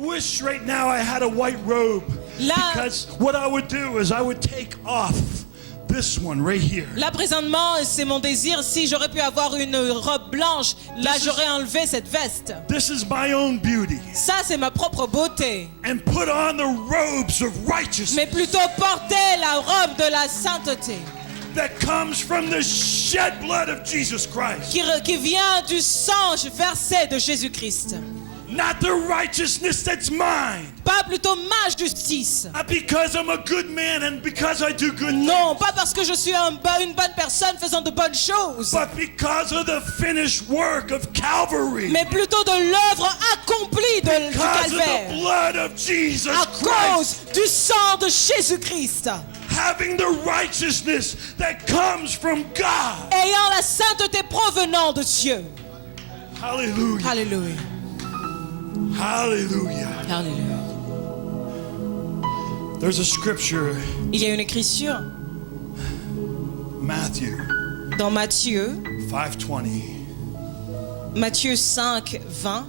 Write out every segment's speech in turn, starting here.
wish right now I had a white robe. Là- Because what I would do is I would take off this one right here. Là, présentement, c'est mon désir. Si j'aurais pu avoir une robe blanche, là, j'aurais enlevé cette veste. This is my own beauty. Ça, c'est ma propre beauté. And put on the robes of righteousness Mais plutôt porter la robe de la sainteté that comes from the shed blood of Jesus Christ. qui vient du sang versé de Jésus-Christ. Not the righteousness that's mine. Pas plutôt ma justice. Not because I'm a good man and because I do good Non, things. pas parce que je suis une bonne personne faisant de bonnes choses, But because of the finished work of Calvary. mais plutôt de l'œuvre accomplie du Because of the calvaire. blood of Jesus À cause Christ. du sang de Jésus-Christ. Having the righteousness that comes from God. Ayant la sainteté provenant de Dieu. Hallelujah. Alléluia. Hallelujah. Alléluia. There's a scripture, Il y a une écriture Matthew dans Matthieu 5:20. Matthieu 5, 20.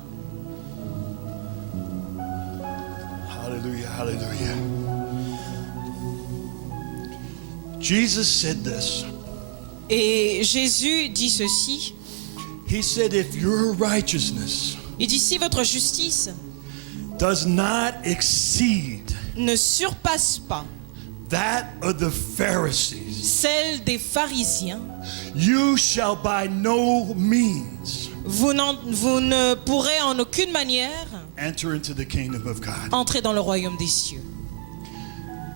Hallelujah, hallelujah. Jesus said this. Et Jésus dit ceci. He said, if your righteousness Il dit, si votre justice does not exceed ne surpasse pas that of the Pharisees, celle des pharisiens, you shall by no means vous ne pourrez en aucune manière enter into the kingdom of God. entrer dans le royaume des cieux.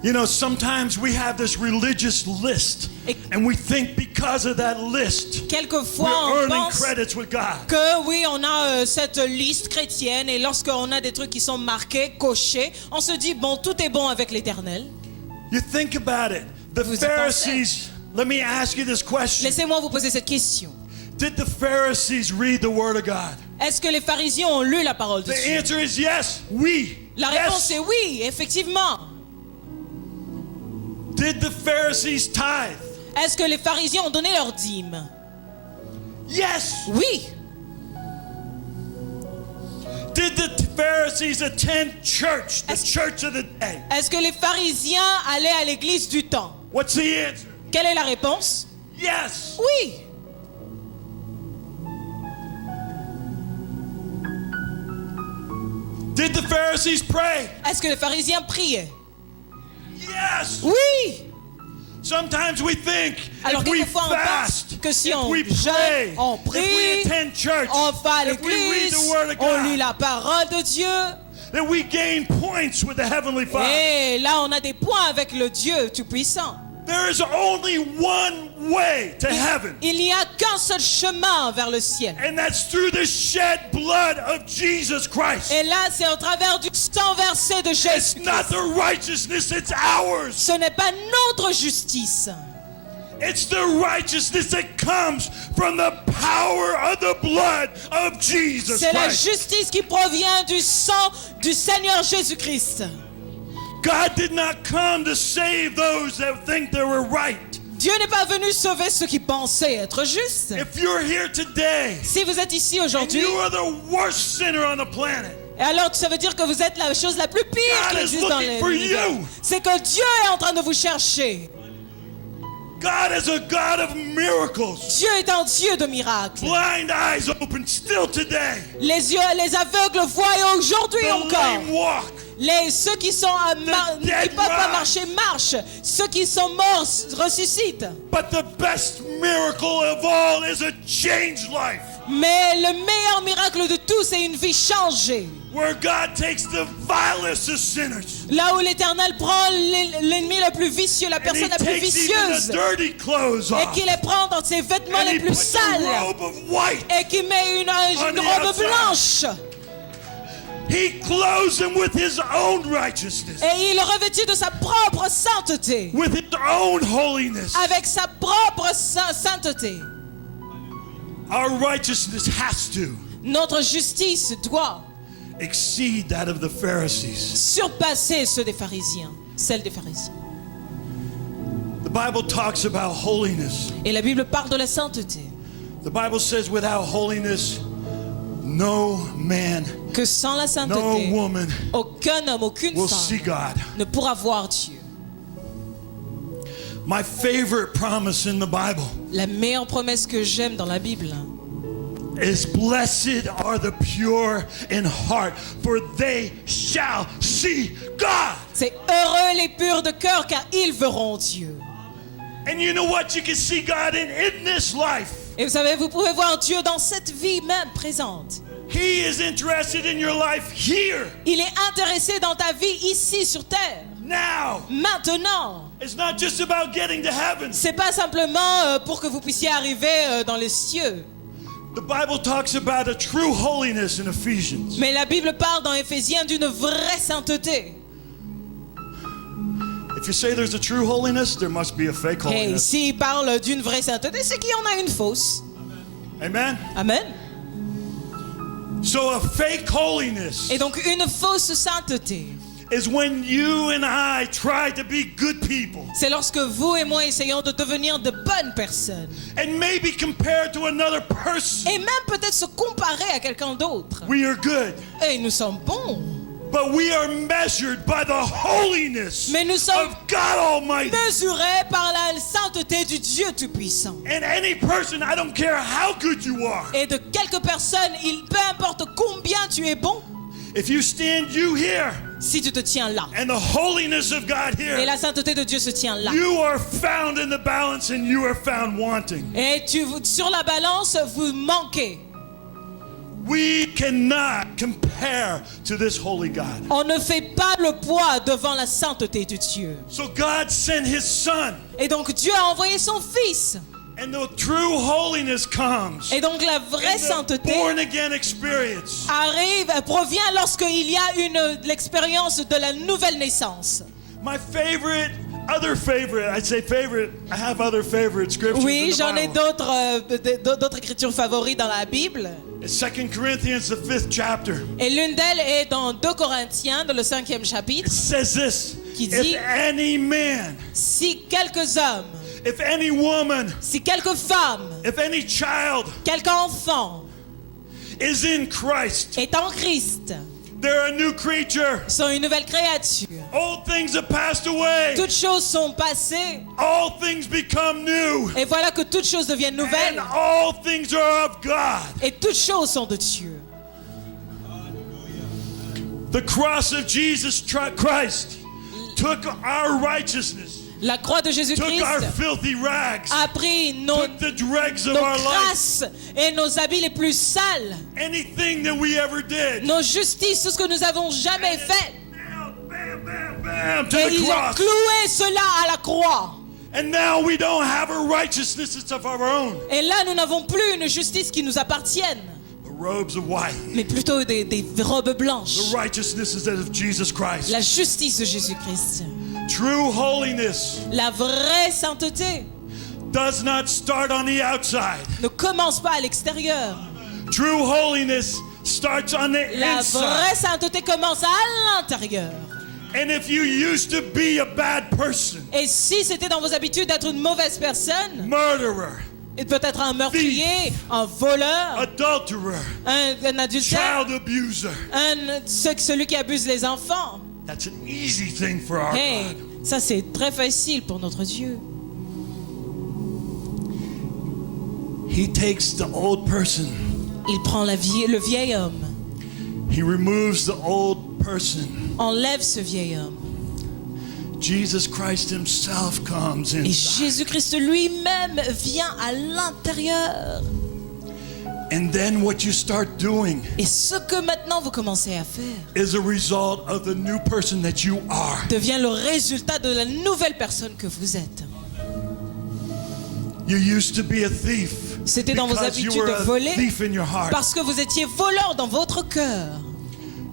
You know, sometimes we have this religious list, and we think because of that list, Quelquefois, we're on earning pense credits with God. que oui, on a cette liste chrétienne et lorsqu'on a des trucs qui sont marqués, cochés, on se dit, bon, tout est bon avec l'Éternel. You think about it. The Vous y Pharisees, let me ask you this question. Laissez-moi vous poser cette question. Did the Pharisees read the Word of God? Est-ce que les pharisiens ont lu la parole de The Dieu? answer is yes. Oui. La réponse Yes. est oui, effectivement. Did the Pharisees tithe? Est-ce que les pharisiens ont donné leur dîme? Yes. Oui. Did the Pharisees attend church, the church of the day? Est-ce que les pharisiens allaient à l'église du temps? What's the answer? Quelle est la réponse? Yes. Oui. Did the Pharisees pray? Est-ce que les pharisiens priaient? Yes. Oui. Sometimes we think Alors if we quelquefois on fast, pense que si if on we jeûne, pray, on if we prie, attend church, on va à if we read l'église, the Word of on lit God, la parole de Dieu, that we gain points with the Heavenly Father. et là on a des points avec le Dieu Tout-Puissant. There is only one way to heaven, Il n'y a qu'un seul chemin vers le ciel. and that's through the shed blood of Jesus Christ. Et là, c'est au travers du sang versé de It's Jésus. not the righteousness, it's ours. Ce n'est pas notre justice. It's the righteousness that comes from the power of the blood of Jesus C'est la Christ. justice qui provient du sang du Seigneur Jésus-Christ. God did not come to save those that think they were right. Dieu n'est pas venu sauver ceux qui pensaient être justes. If you're here today Si vous êtes ici and aujourd'hui, you are the worst sinner on the planet, et alors ça veut dire que vous êtes la chose la plus pire God qui is existe dans looking for l'univers. you. C'est que Dieu est en train de vous chercher. God is a God of miracles. Dieu est un Dieu de miracles. Blind eyes open still today. Les yeux, les aveugles voient aujourd'hui The encore. lame walk. Ceux qui sont qui dead peuvent pas rise. marcher marchent. Ceux qui sont morts ressuscitent. But the best miracle of all is a changed life. Mais le meilleur miracle de tous, c'est une vie changée. Where God takes the vilest of sinners. Là où l'Éternel prend l'ennemi le plus vicieux, la And he personne la plus takes even vicieuse, the dirty clothes et off. qui les prend dans ses vêtements And les he plus puts a sales, robe of white. et qui met une on the robe outside. blanche. He clothes them with his own righteousness. Et il revêtit de sa propre sainteté, With his own holiness. avec sa propre sainteté. Our righteousness has to Notre justice doit exceed that of the Pharisees. surpasser ceux des pharisiens, celle des pharisiens. The Bible talks about holiness. Et la Bible parle de la sainteté. The Bible says without holiness, no man, que sans la no sainteté, woman aucun homme, aucune will see femme God. ne pourra voir Dieu. My favorite promise in the Bible La meilleure promesse que j'aime dans la Bible, is blessed are the pure in heart, for they shall see God. c'est heureux les purs de cœur, car ils verront Dieu. And you know what? You can see God in this life. Et vous savez, vous pouvez voir Dieu dans cette vie même présente. He is interested in your life here, Il est intéressé dans ta vie ici sur terre, now. maintenant. It's not just about getting to heaven. C'est pas simplement pour que vous puissiez arriver dans les cieux. The Bible talks about a true holiness in Ephesians. Mais la Bible parle dans Éphésiens d'une vraie sainteté. If you say there's a true holiness, there must be a fake Et holiness. s'il parle d'une vraie sainteté, c'est qu'il y en a une fausse. Amen? Amen. So a fake holiness Et donc une fausse sainteté, is when you and I try to be good people c'est lorsque vous et moi essayons de devenir de bonnes personnes. and maybe compared to another person, Et même peut-être se comparer à quelqu'un d'autre. we are good. Et nous sommes bons. But we are measured by the holiness Mais nous sommes of God Almighty. mesurés par la sainteté du Dieu Tout-Puissant. And any person, I don't care how good you are, Et de quelques personnes, peu importe combien tu es bon, if you stand you here si tu te tiens là, and the holiness of God et here, la sainteté de Dieu se tient là, you are found in the balance and you are found wanting. et sur la balance, vous manquez. We cannot compare to this holy God. On ne fait pas le poids devant la sainteté de Dieu. So God sent his son, Et donc Dieu a envoyé son Fils. and the true holiness comes Et donc la vraie in the sainteté born again experience. provient lorsqu'il y a l'expérience de la nouvelle naissance. My other favorite, I say favorite, I have other favorite scriptures Oui, in the j'en ai Bible. d'autres écritures favorites dans la Bible. It's 2 Corinthians, the 5th chapter. Et l'une d'elles est dans 2 Corinthiens, dans le 5e chapitre, It says this, qui dit, if any man, si quelques hommes, if any woman, si quelques femmes, if any child quelques enfants is in Christ, est en Christ, they're a new creature. sont une nouvelle créature. Old things have passed away. Toutes choses sont passées, All things become new. et voilà que toutes choses deviennent nouvelles, And all things are of God. et toutes choses sont de Dieu. The cross of Jesus Christ took our righteousness, La croix de took our Jésus-Christ filthy rags, a pris nos took the dregs of nos our life, grâces et nos habits les plus sales, anything that we ever did. nos justices, tout ce que nous avons jamais fait. Nailed, bam, bam, bam, to Et the il a cross. cloué cela à la croix. And now we don't have a righteousness that's of our own, Et là, nous n'avons plus une justice qui nous appartienne, but robes of white. mais plutôt des robes blanches. The righteousness is that of Jesus Christ. La justice de Jésus-Christ. True holiness La vraie sainteté does not start on the outside. ne commence pas à l'extérieur. True holiness starts on the La inside. vraie sainteté commence à l'intérieur. And if you used to be a bad person, Et si c'était dans vos habitudes d'être une mauvaise personne, murderer, et peut-être un meurtrier, un voleur, adulterer, un adultère, child abuser, celui qui abuse les enfants, that's an easy thing for our hey, God. ça c'est très facile pour notre Dieu. He takes the old person, Il prend le vieil homme, he removes the old person. enlève ce vieil homme. Jesus Christ himself comes Et in. Jésus-Christ lui-même vient à l'intérieur. And then what you start doing Et ce que maintenant vous commencez à faire is a result of the new person that you are. devient le résultat de la nouvelle personne que vous êtes. You used to be a thief C'était dans vos because you habitudes were de a voler thief in your heart. parce que vous étiez voleur dans votre cœur.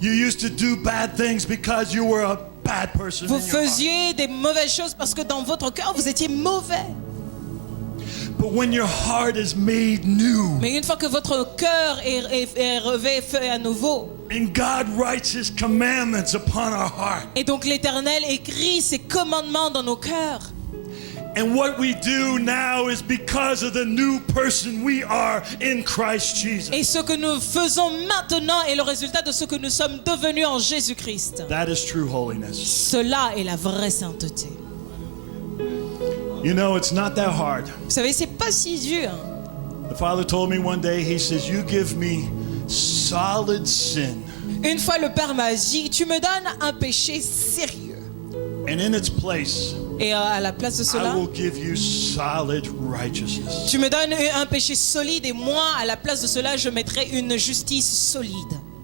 You used to do bad things because you were a bad person Vous in your heart. faisiez des mauvaises choses parce que dans votre cœur vous étiez mauvais. But when your heart is made new Mais une fois que votre cœur est refait à nouveau, and God writes his commandments upon our heart, et donc l'Éternel écrit ses commandements dans nos cœurs, And what we do now is because of the new person we are in Christ Jesus. Et ce que nous faisons maintenant est le résultat de ce que nous sommes devenus en Jésus-Christ. That is true holiness. Cela est la vraie sainteté. You know, it's not that hard. Vous savez, c'est pas si dur. The Father told me one day, He says, you give me solid sin. Une fois, le Père m'a dit, tu me donnes un péché sérieux. And in its place, Et à la place de I cela, will give you solid righteousness. tu me donnes un péché solide et moi, à la place de cela, je mettrai une justice solide.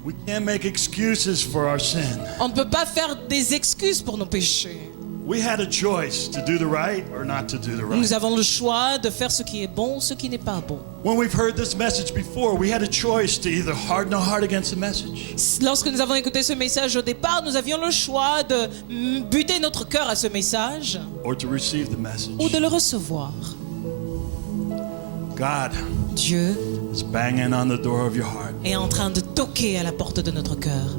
We can't make excuses for our sin. On ne peut pas faire des excuses pour nos péchés. We had a choice to do the right or not to do the right. Nous avons le choix de faire ce qui est bon, ce qui n'est pas bon. When we've heard this message before, we had a choice to either harden our heart against the message Lorsque nous avons écouté ce message au départ, nous avions le choix de buter notre cœur à ce message or to receive the message. ou de le recevoir. God Dieu is banging on the door of your heart. est en train de toquer à la porte de notre cœur.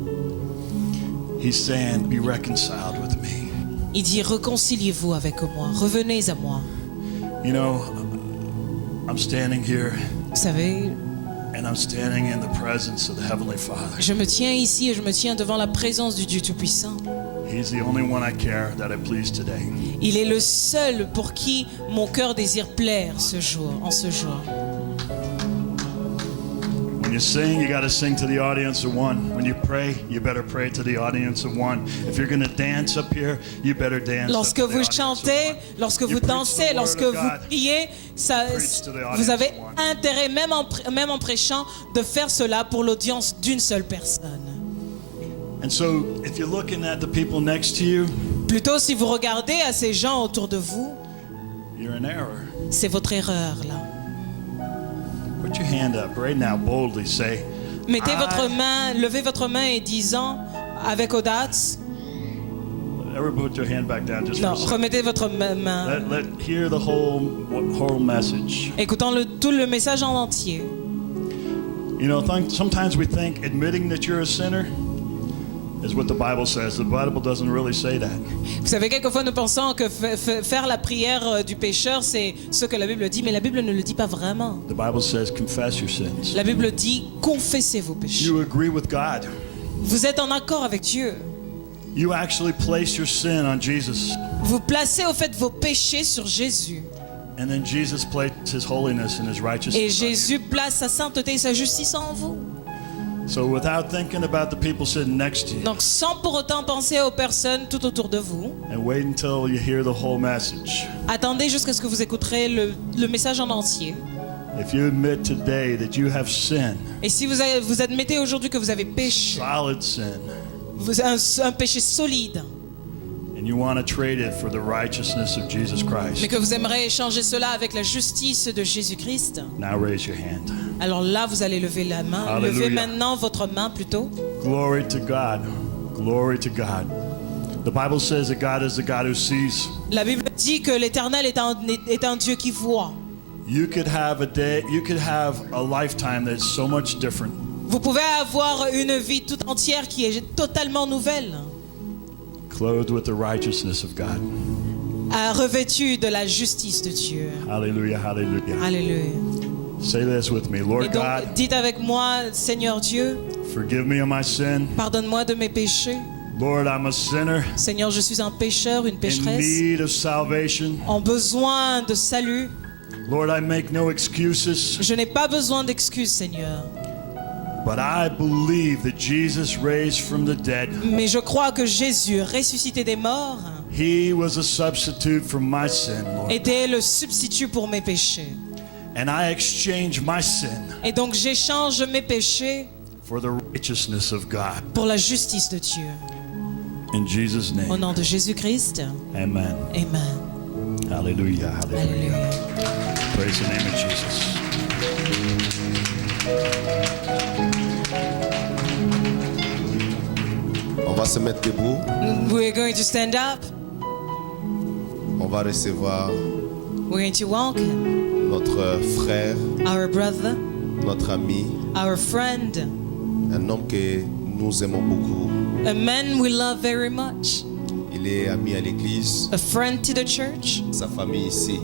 He's saying, be reconciled with me. Il dit, réconciliez-vous avec moi, revenez à moi. You know, I'm standing here Vous savez, and I'm standing in the presence of the Heavenly Father. je me tiens ici et je me tiens devant la présence du Dieu Tout-Puissant. He's the only one I care that I please today. Il est le seul pour qui mon cœur désire plaire ce jour, en ce jour. When you sing, you got to sing to the audience of one. When you pray, you better pray to the audience of one. If you're going to dance up here, you better dance Lorsque up to the vous audience chantez, of one. lorsque You vous preach the dansez, word lorsque of vous God. priez, ça, Preach to the audience vous avez of one. intérêt, même en prêchant, de faire cela pour l'audience d'une seule personne. And so, if you're looking at the people next to you, Plutôt, si vous regardez à ces gens autour de vous, you're in error. c'est votre erreur là. Put your hand up right now, boldly say, Mettez votre I- main, levez votre main et disant avec audace, Everybody put your hand back down just for non, a second. remettez votre main, Let hear the whole message. écoutant tout le message en entier. You know, sometimes we think admitting that you're a sinner is what the Bible says. The Bible doesn't really say that. Vous savez, quelquefois nous pensons que faire la prière du pécheur, c'est ce que la Bible dit, mais la Bible ne le dit pas vraiment. The Bible says confess your sins. La Bible dit confessez vos péchés. You agree with God. Vous êtes en accord avec Dieu. You actually place your sin on Jesus. Vous placez au fait vos péchés sur Jésus. And then Jesus placed his holiness and his righteousness Et on you. Jésus place sa sainteté et sa justice en vous. So without thinking about the people sitting next to you, Donc sans pour autant penser aux personnes tout autour de vous, and wait until you hear the whole message. attendez jusqu'à ce que vous écouterez le message en entier. If you admit today that you have sin, Et si vous admettez aujourd'hui que vous avez péché, solid sin, un péché solide, and you want to trade it for the righteousness of Jesus mais Christ, que vous aimeriez échanger cela avec la justice de Jésus-Christ, now raise your hand. alors là, vous allez lever la main. Hallelujah. Levez maintenant votre main plutôt. Glory to God. Glory to God. The Bible says that God is the God who sees. La Bible dit que l'Éternel est un Dieu qui voit. You could have a day, you could have a lifetime that's so much different. Vous pouvez avoir une vie toute entière qui est totalement nouvelle, Clothed with the righteousness of God. revêtue de la justice de Dieu. Hallelujah, hallelujah. Alléluia. Say this with me. Et Lord donc, God, dites avec moi, Seigneur Dieu, forgive me of my sin. pardonne-moi de mes péchés. Lord, I'm a sinner Seigneur, je suis un pécheur, une in pécheresse, need of salvation. en besoin de salut. Lord, I make no excuses, Je n'ai pas besoin d'excuses, Seigneur. but I believe that Jesus raised from the dead. Mais je crois que Jésus, ressuscité des morts, He was a substitute for my sin, Lord. était le substitut pour mes péchés. And I exchange my sin Et donc j'échange mes péchés for the righteousness of God. pour la justice de Dieu. In Jesus' Au name, nom de Jésus-Christ, amen. Amen. Hallelujah, hallelujah. Alléluia. Praise the name of Jesus. On va se mettre debout. We're going to stand up. On va recevoir We're going to welcome notre frère, our brother, notre ami, our friend, un homme que nous aimons beaucoup. a man we love very much. Il est ami à l'église, a friend to the church. sa famille ici.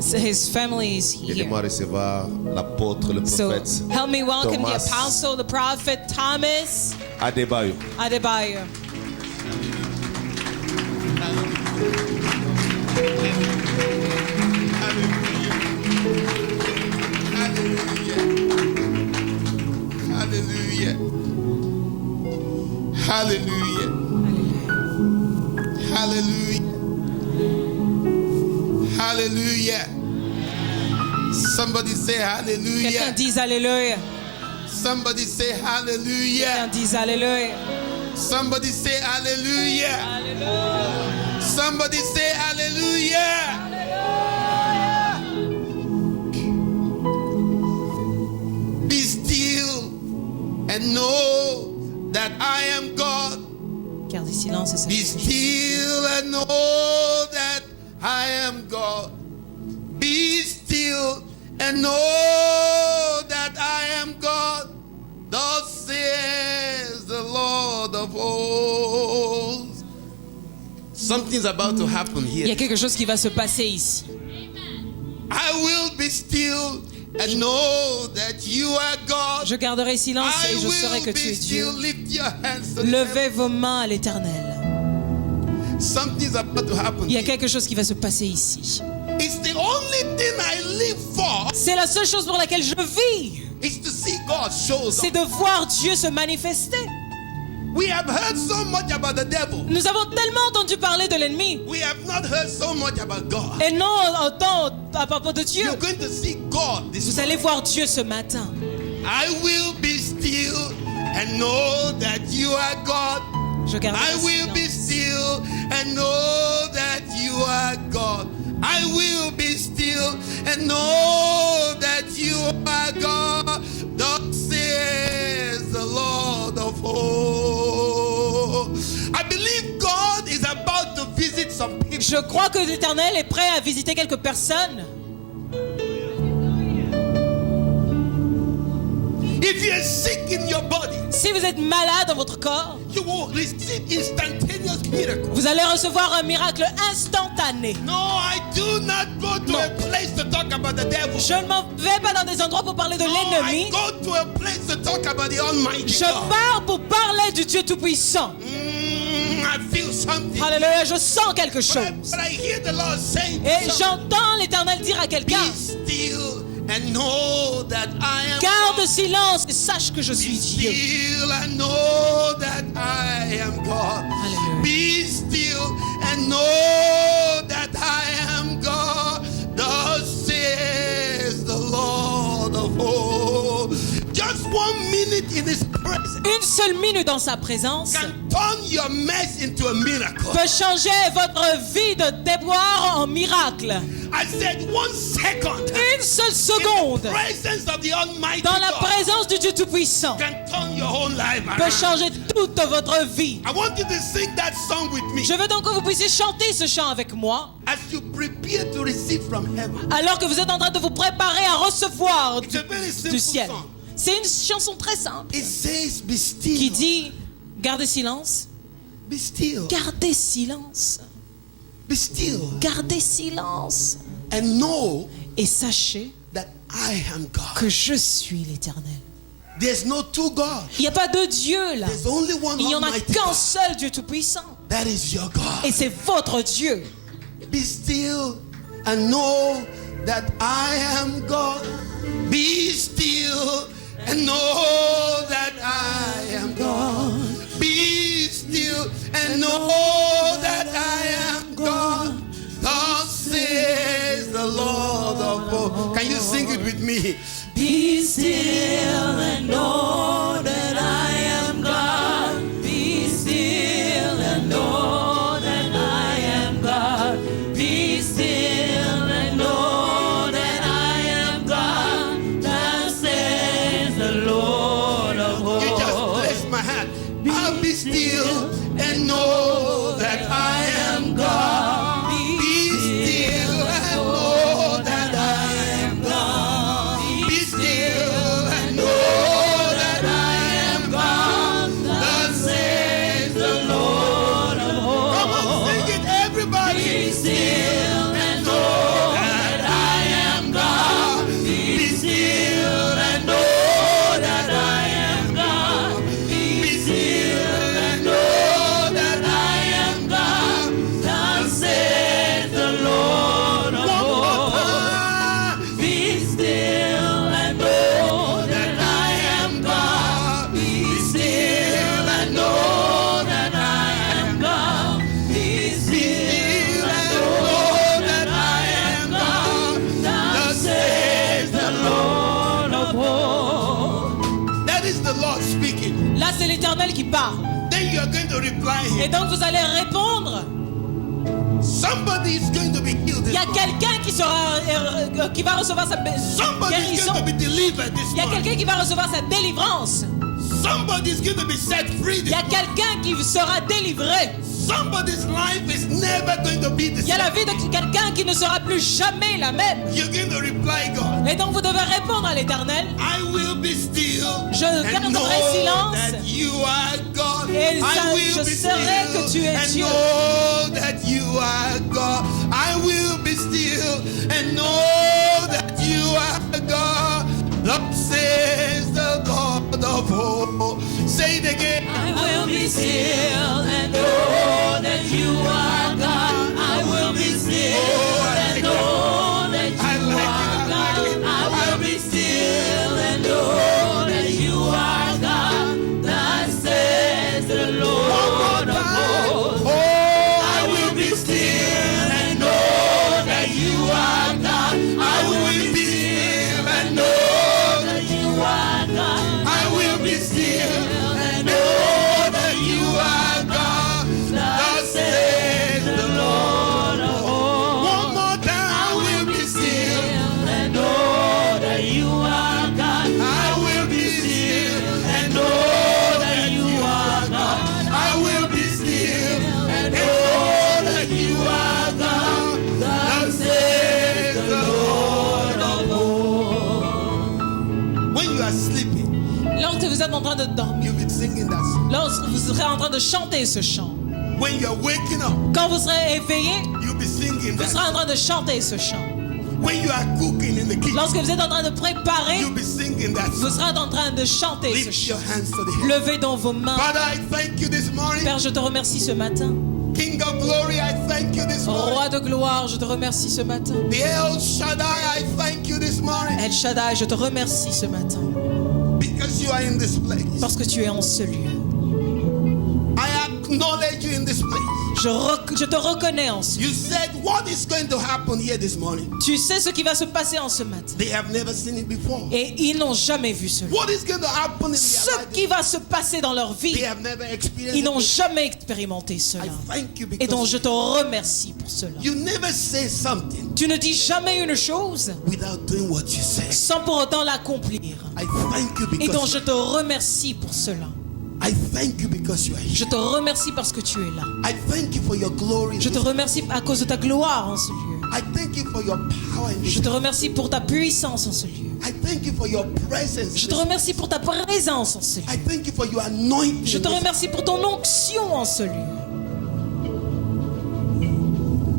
So his family is here. Aidez-moi à recevoir l'apôtre, le So prophète help me welcome Thomas the apostle, the prophet Thomas Adebayo. Adebayo. Hallelujah. Hallelujah. Hallelujah. Hallelujah. Somebody say Quelqu'un hallelujah. dise Alléluia. Somebody say Quelqu'un hallelujah. dise Alléluia. Somebody say hallelujah. Alléluia. Somebody say hallelujah. Be still and know that I am God. Gardez silence et Be sachez. still and know that I am God. Be still and know that I am God. Thus says the Lord of hosts. Something's about to happen Il y a here. quelque chose qui va se passer ici. I will be still and know that you are God. Je garderai silence I et je saurai que will tu be es Dieu. still. Lift your hands to the Levez heavens. vos mains à l'Éternel. Something's about to happen Il y a here. quelque chose qui va se passer ici. It's the only thing I live for. C'est la seule chose pour laquelle je vis. Is to see God shows C'est up. de voir Dieu se manifester. We have heard so much about the devil. Nous avons tellement entendu parler de l'ennemi. We have not heard so much about God. Et non autant à propos de Dieu. You're going to see God this Vous allez morning. voir Dieu ce matin. I will be still and know that you are God. Je garde I le will be silence. still and know that you are God. I will be still and know that you are God. Thus says the Lord of hosts. I believe God is about to visit some people. Je crois que l'Éternel est prêt à visiter quelques personnes. If you're sick in your body, Si vous êtes malade dans votre corps, you will receive instantaneous miracle. vous allez recevoir un miracle instantané. No, I do not go to a place to talk about the devil. Je ne m'en vais pas dans des endroits pour parler de No, I l'ennemi. go to a place to talk about the Almighty Je God. pars pour parler du Dieu Tout-Puissant. I feel something. Alléluia, je sens quelque But chose. I hear the Lord saying, Et something. j'entends l'Éternel dire à Be quelqu'un, still and know that I am garde God. silence et sache que je Be suis Dieu. still and know that I am God. Hallelujah. Be still and know that I am God. Thus says the Lord of hosts. Just 1 minute in His presence Une seule minute dans sa présence can turn your mess into a miracle. peut changer votre vie de déboire en miracle. I said 1 second Une seule in seconde the presence of the Almighty dans la God présence du Dieu Tout-Puissant can turn your whole life peut around. changer toute votre vie. I want you to sing that song with me Je veux donc que vous puissiez chanter ce chant avec moi as you prepare to receive from heaven. alors que vous êtes en train de vous préparer à recevoir It's a very simple du ciel. song. C'est une chanson très simple It says, be qui still, dit gardez silence, be still, gardez silence, be still, gardez silence and know et sachez that I am God. que je suis l'Éternel. There's no two gods. Il n'y a pas de Dieu là. There's only one Il n'y en a Almighty qu'un God. seul Dieu Tout-Puissant. That is your God. Et c'est votre Dieu. Be still and know that I am God. Be still and know that I am God. Be still and know that I am God. Thus says the Lord of hosts. Can you sing it with me? Be still and know that I am God. Be still and know that I am God. Be still and know that I am God. Thus says the Lord of You just hosts. bless my hand. I'll be still and know that I am God. Be still and know that I am God. Be still and know that I am God. Thus says the Lord of hosts. Come on, sing l'Éternel qui parle. Then you are going to reply Et him. donc vous allez répondre. Somebody is going to be healed Il this y a morning. quelqu'un qui va recevoir sa Somebody is guérison. going to be delivered this Il y a morning. quelqu'un qui va recevoir sa délivrance. Somebody is going to be set free Il this y a morning. quelqu'un qui sera délivré. Somebody's life is never going to be the Il y a la same. vie de quelqu'un qui ne sera plus jamais la même. You're going to reply God. Et donc vous devez répondre à l'Éternel. I will be still Je and know garderai silence. that you are God. Et I will je be saurai que tu still es and Dieu. know that you are God. I will be still and know that you are God. Thus says the God of hope. Say it again. I will be still and know that you are God. I will be still and know that you I like are it. I like it. God. I will be still and know that you are God. Thus says the Lord of hosts. Oh, I will be still and know that you are God. I will be still and know. that you are God. I will be still And know that you are God. Thus says the Lord of hosts. One more time. I will be still. and know that you are God. I will be still and know that you are God. I will be still and know that you are God. Thus says the Lord of hosts. When you are sleeping, Lorsque vous êtes en train de dormir, you'll be singing that song. lorsque vous serez en train de chanter ce chant, When you are waking up, quand vous serez éveillé, you'll be singing vous that serez en song. train de chanter ce chant. When you are cooking in the kitchen, Lorsque vous êtes en train de préparer, you'll be singing that vous song. serez en train de chanter ce Lift chant. your hands to the heaven. Levez donc vos mains. Father, I thank you this morning. Père, je te remercie ce matin. King of glory, I thank you this morning. Roi de gloire, je te remercie ce matin. The El Shaddai, I thank you this morning. El Shaddai, je te remercie ce matin. Because you are in this place. Parce que tu es en ce lieu. I acknowledge you in this place. Je te reconnais en ce lieu. You said what is going to happen here this morning. Tu sais ce qui va se passer en ce matin. They have never seen it before. Et ils n'ont jamais vu cela. What is going to happen in their Ce life? qui va se passer dans leur They vie, have never experienced ils n'ont it. jamais expérimenté cela. I thank you Et donc je because te remercie pour cela. you never say something Tu ne dis jamais une chose without doing what you say. sans pour autant l'accomplir. I thank you Et donc because je te remercie pour cela. I thank you because you are here. Je te remercie parce que tu es là. I thank you for your glory. Je te remercie à cause de ta gloire en ce lieu. I thank you for your power in this Je te remercie pour ta puissance en ce lieu. I thank you for your presence. Je te remercie pour ta présence en ce lieu. I thank you for your anointing. Je te remercie pour ton onction en ce lieu.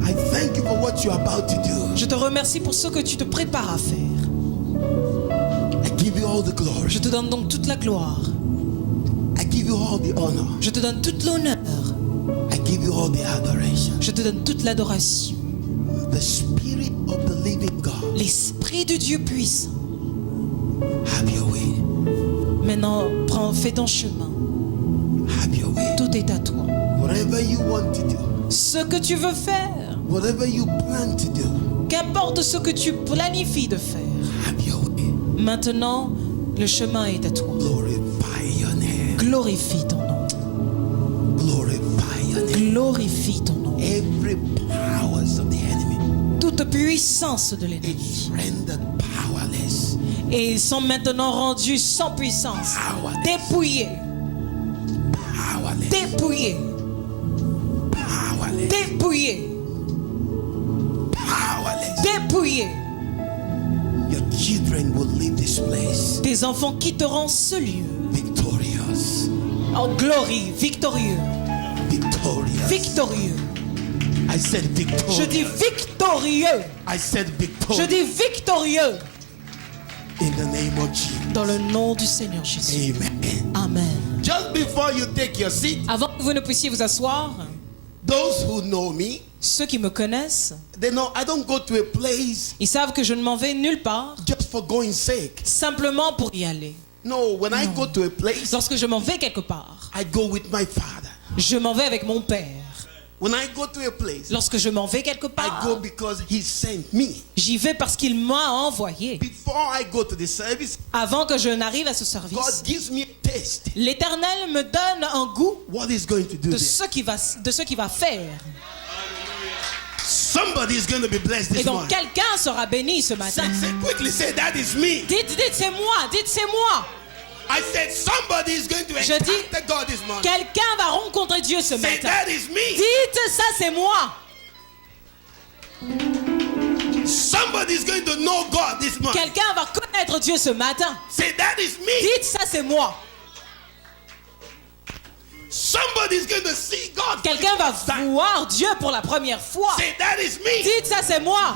I thank you for what you're about to do. Je te remercie pour ce que tu te prépares à faire. I give you all the glory. Je te donne donc toute la gloire. I give you all the honor. Je te donne toute l'honneur. I give you all the adoration. Je te donne toute l'adoration. The Spirit of the living God. L'Esprit de Dieu puissant. Have your way. Maintenant, fais ton chemin. Have your way. Tout est à toi. Whatever you want to do. Ce que tu veux faire, Whatever you plan to do. qu'importe ce que tu planifies de faire, Have your way. maintenant, le chemin est à toi. Glorify your name. Glorifie ton nom. Glorify your name. Glorifie ton nom. Every powers of the enemy Toute puissance de l'ennemi. is rendered powerless. Et ils sont maintenant rendus sans puissance. Dépouillés. Powerless. Dépouillés. Powerless. Dépouillés. Powerless. Dépouillés. Your children will leave this place Tes enfants quitteront ce lieu. victorious. En gloire, victorieux. Victorious. Victorieux. I said victorious. Je dis victorieux. I said Je victorious. dis victorieux. In the name of Jesus. Dans le nom du Seigneur Jésus. Amen. Amen. Just before you take your seat, Avant que vous ne puissiez vous asseoir, those who know me, ceux qui me connaissent, they know I don't go to a place ils savent que je ne m'en vais nulle part just for going sake. simplement pour y aller. No, when I go to a place, Lorsque je m'en vais quelque part, I go with my father. je m'en vais avec mon père. When I go to a place, Lorsque je m'en vais quelque I part, go because he sent me. j'y vais parce qu'il m'a envoyé. Before I go to the service, Avant que je n'arrive à ce God service, gives me a taste. l'Éternel me donne un goût What he's going to do de there. ce qu'il va faire. Somebody is going to be blessed Et this donc morning. quelqu'un sera béni ce matin. Say quickly, say that is me. Dites, c'est moi, c'est moi. I said somebody is going to Je dis, encounter God this morning. quelqu'un va rencontrer Dieu ce Say matin. that is me. Dites, ça c'est moi. Somebody is going to know God this morning. Quelqu'un va connaître Dieu ce matin. Say that is me. Dites, ça c'est moi. Somebody is going to see God. Quelqu'un va voir Dieu pour la première fois. Say that is me. Dites, ça c'est moi.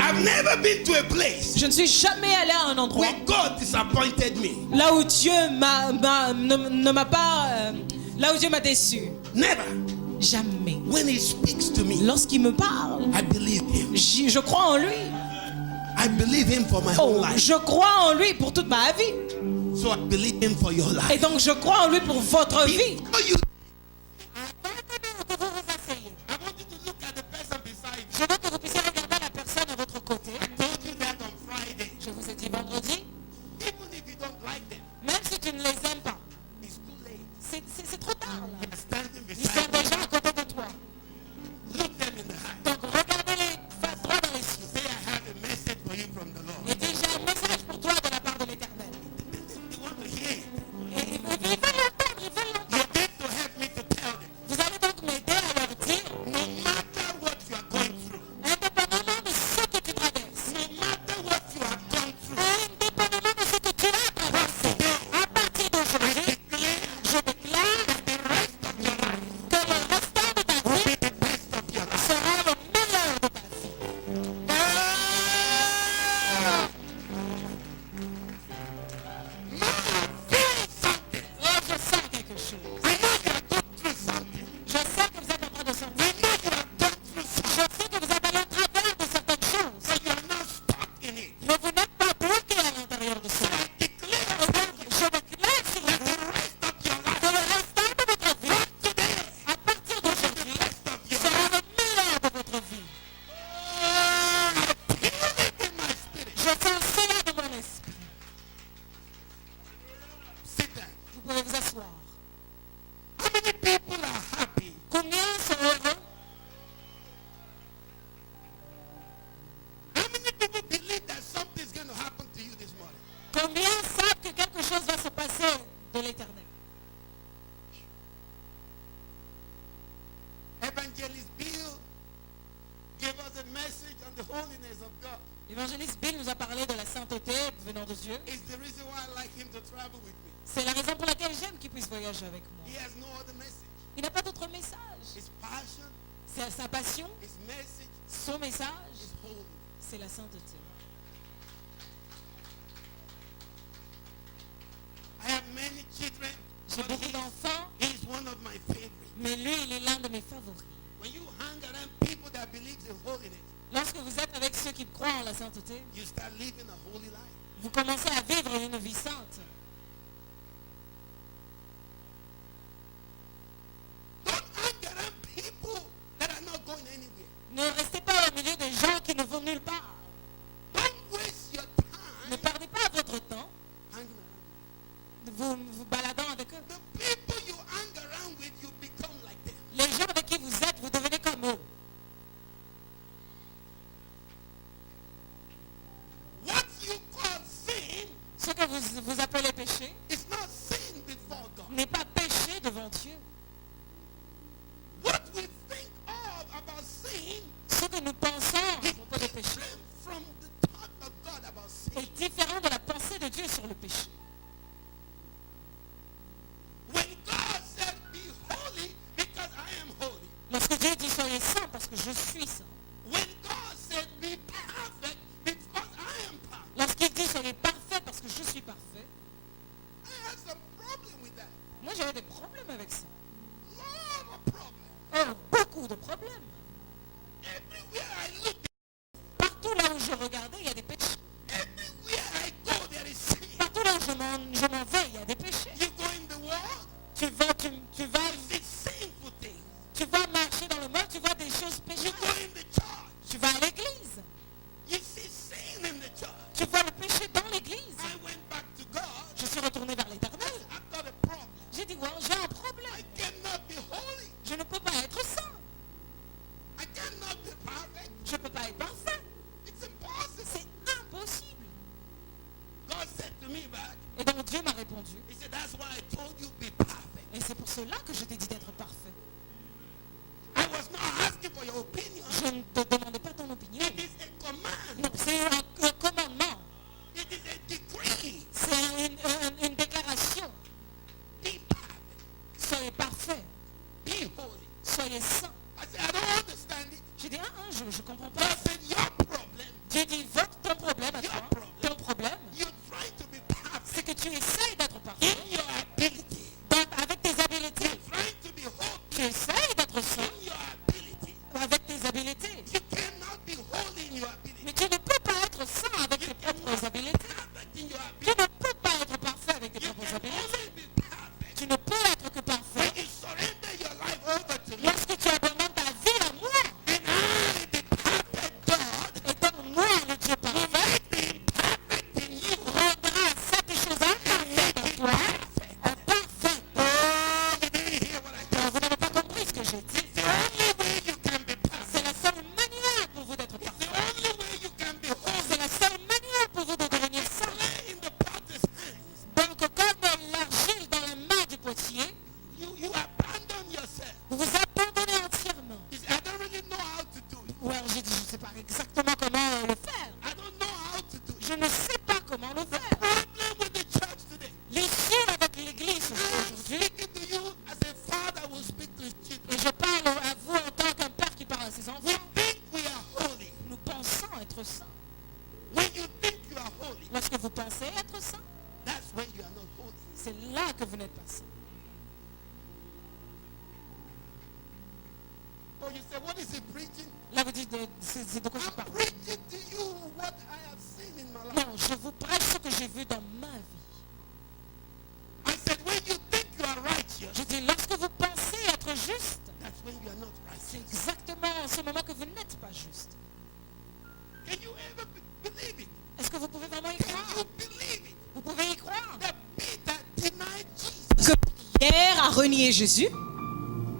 I've never been to a place Je ne suis jamais allé à un endroit where God disappointed me. là où Dieu ne m'a pas, là où Dieu m'a déçu. Never. Jamais. When he speaks to me, Lorsqu'il me parle, I believe him. je crois en lui. I believe him for my whole Oh, life. je crois en lui pour toute ma vie. So I believe him for your life. Et donc je crois en lui pour votre vie. Before you Je veux que vous puissiez regarder la personne à votre côté. Je vous ai dit vendredi, même si tu ne les aimes pas, c'est trop tard là. Ils sont déjà à côté de toi. Donc regardez-les face droit dans les yeux. Et dis, j'ai un message pour toi de la part de l'Éternel. Et ils veulent l'entendre, ils veulent l'entendre. Vous allez donc m'aider à leur dire, indépendamment de ce que tu traverses, indépendamment de ce que tu as traversé, à partir d'aujourd'hui, je déclare que le restant de ta vie sera le meilleur de ta vie. Oh, je sens quelque chose. Je sais que vous êtes en train de sentir. Je sais que vous êtes allé au travers de certaines choses. Mais vous n'êtes pas bloqué à l'intérieur de cela. Et donc, je déclare sur vous que le restant de votre vie, à partir d'aujourd'hui, sera le meilleur de votre vie. Je sens cela de mon esprit. Vous pouvez vous asseoir. Combien sont heureux? Combien savent que quelque chose va se passer de l'Éternel? Evangelist Bill gave us a message on the holiness of God. L'évangéliste Bill nous a parlé de la sainteté venant de Dieu. It's the reason why I like him to travel with me. C'est la raison pour laquelle j'aime qu'il puisse voyager avec moi. He has no other message. Il n'a pas d'autre message. His passion, C'est sa passion, his message son message, is holy. c'est la sainteté. I have many children. J'ai beaucoup d'enfants, He's one of my favorites. mais lui, il est l'un de mes favoris. When you hang around people that believe in holiness, Lorsque vous êtes avec ceux qui croient en la sainteté, you start living a holy life. vous commencez à vivre une vie sainte. Don't hang around people that are not going anywhere. Ne restez pas au milieu des gens qui ne vont nulle part. Don't waste your Ne time perdez pas votre temps hanging around. vous baladant avec eux. The people you hang around with, you become like them. Les gens avec qui vous êtes, vous devenez comme eux. What you call sin Ce que vous appelez péché is not sin before God. n'est pas péché devant Dieu. What we think of about sin Ce que nous pensons à propos des péchés different from the thought of God about sin. est différent de la pensée de Dieu sur le péché. When God said, be holy because I am holy. Lorsque Dieu dit soyez saints parce que je suis saint. When God said, be perfect because I am perfect. Lorsqu'il dit soyez parfaits parce que je suis parfait. I had some problem with that. Moi j'avais des problèmes avec ça. Lot of problem. Oh, beaucoup de problèmes. Everywhere I look, Partout là où je regardais, il y a des péchés. everywhere I go, there is sin. Partout là où je m'en vais, il y a des péchés. You go in the world, Tu J'ai dit, ouais, j'ai un problème. I cannot be holy. Je ne peux pas être saint. I cannot be perfect. Je ne peux pas être parfait. It's impossible. C'est impossible. God said to me back, Et donc Dieu m'a répondu. he said, that's why I told you be perfect. Et c'est pour cela que je t'ai dit d'être parfait. I was not asking for your opinion. Je ne te demandais pas ton opinion. It is a command. Non, c'est un commandement. It is a decree. C'est une déclaration. Be perfect. Soyez parfait. Be holy. Soyez saint. I said, I don't understand it. J'ai dit, je ne comprends God pas. said, your problem, Dieu dit, ton problème à toi, ton problème, you're trying to be perfect c'est que tu essayes d'être parfait. in your ability. Avec tes habiletés. You're trying to be holy Tu essayes d'être saint in your ability. avec tes habiletés. You cannot be holy in your ability. Mais tu ne peux pas être saint avec tes propres habiletés. Perfect in your Tu ability. ne peux pas être parfait avec tes You propres can habiletés. only be perfect Tu ne peux être que parfait when you surrender your life over to me. lorsque tu abandonnes ta vie à moi. And I, the perfect God, Et donc moi, le Dieu parfait, be perfect in you. rendra cette chose imparfaite en toi, en parfait. You didn't hear what I Alors, vous n'avez pas compris ce que j'ai dit. The only way you can be perfect. C'est la seule manière pour vous d'être The parfait. only way you can be holy. C'est la seule manière pour vous de devenir saint. Lay in the potter's hands. Donc, comme l'argile dans la main du potier, You abandon yourself. vous vous abandonnez entièrement. You say, I don't really know how to do it. Ou alors j'ai dit, je ne sais pas exactement comment le faire. I don't know how to do it. Je ne sais pas comment le faire. Problem with the church today. L'issue avec l'église aujourd'hui, Speaking to you as a father will speak to his children. et je parle à vous en tant qu'un père qui parle à ses We enfants, think we are holy. nous pensons être saints. When you think you are holy, Lorsque vous pensez être saint, that's when you are not holy. c'est là que vous n'êtes pas saint. Oh, you say, what is he preaching? Là, vous dites, c'est de quoi je I'm parle. preaching to you what I have seen in my life. Non, je vous prêche ce que j'ai vu dans ma vie. I said, when you think you are righteous, Je dis, lorsque vous pensez être juste, that's when you are not c'est righteous. exactement en ce moment que vous n'êtes pas juste. Can you ever believe it? Est-ce que vous pouvez vraiment y Can you croire? believe it? Vous pouvez y croire? That Peter denied Jesus. Que Pierre a renié Jésus.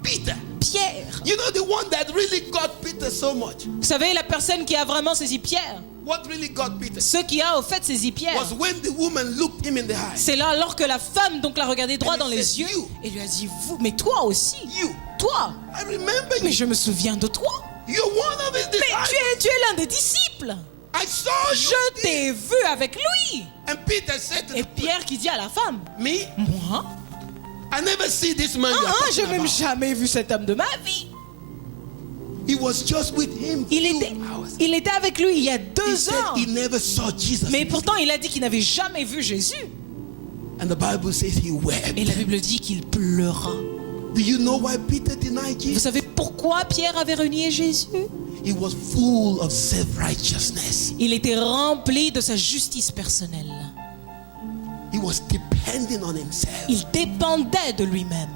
Peter. Pierre. You know the one that really got Peter so much? Vous savez, la personne qui a vraiment saisi Pierre, What really got Peter ce qui a au fait saisi Pierre, was when the woman looked him in the eye. c'est là alors que la femme donc l'a regardé droit And dans he les said, yeux "You." et lui a dit, vous, mais toi aussi, You. toi, I remember mais you. je me souviens de toi, You're one of his mais disciples. tu es l'un des disciples, I saw you. je t'ai vu avec lui. And Peter said to Et the Pierre qui dit à la femme, me, moi, I never see this man you are j'ai talking même about. jamais vu cet homme de ma vie. He was just with him Il 2 était, hours. il était avec lui il y a He 2 said ans. he never saw Jesus. Mais pourtant, il a dit qu'il n'avait jamais vu Jésus. And the Bible says he wept. Et la Bible dit qu'il pleura. Do you know why Peter denied Vous Jesus? savez pourquoi Pierre avait renié Jésus? He was full of self-righteousness. Il était rempli de sa justice personnelle. He was depending on himself. Il dépendait de lui-même.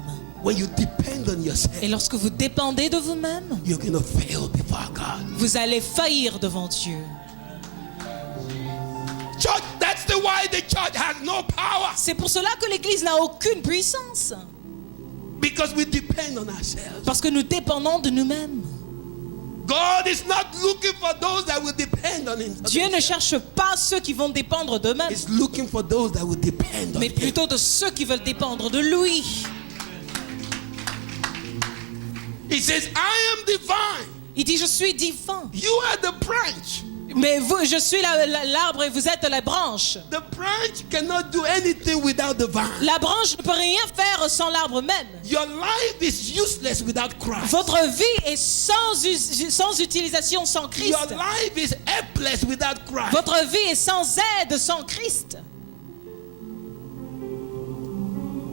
When you depend on yourself, Et lorsque vous dépendez de vous-même, you're going to fail before God. vous allez faillir devant Dieu. Church, that's the why the church has no power. C'est pour cela que l'Église n'a aucune puissance. Because we depend on ourselves. Parce que nous dépendons de nous-mêmes. God is not looking for those that will depend on him. Dieu ne cherche pas ceux qui vont dépendre d'eux-mêmes, He's looking for those that will depend on mais him. plutôt de ceux qui veulent dépendre de lui. He says, I am divine. Il dit, je suis divin. You are the branch. Mais vous, je suis l'arbre et vous êtes la branche. The branch cannot do anything without the vine. La branche ne peut rien faire sans l'arbre même. Your life is useless without Christ. Votre vie est sans utilisation sans Christ. Your life is helpless without Christ. Votre vie est sans aide sans Christ.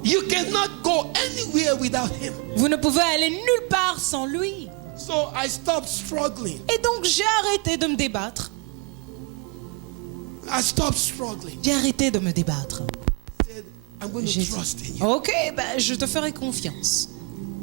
You cannot go anywhere without him. Vous ne pouvez aller nulle part sans lui. So I stopped struggling. Et donc j'ai arrêté de me débattre. I stopped struggling. J'ai arrêté de me débattre. I said, I'm going to J'ai trust in dit, you. ok, ben, je te ferai confiance.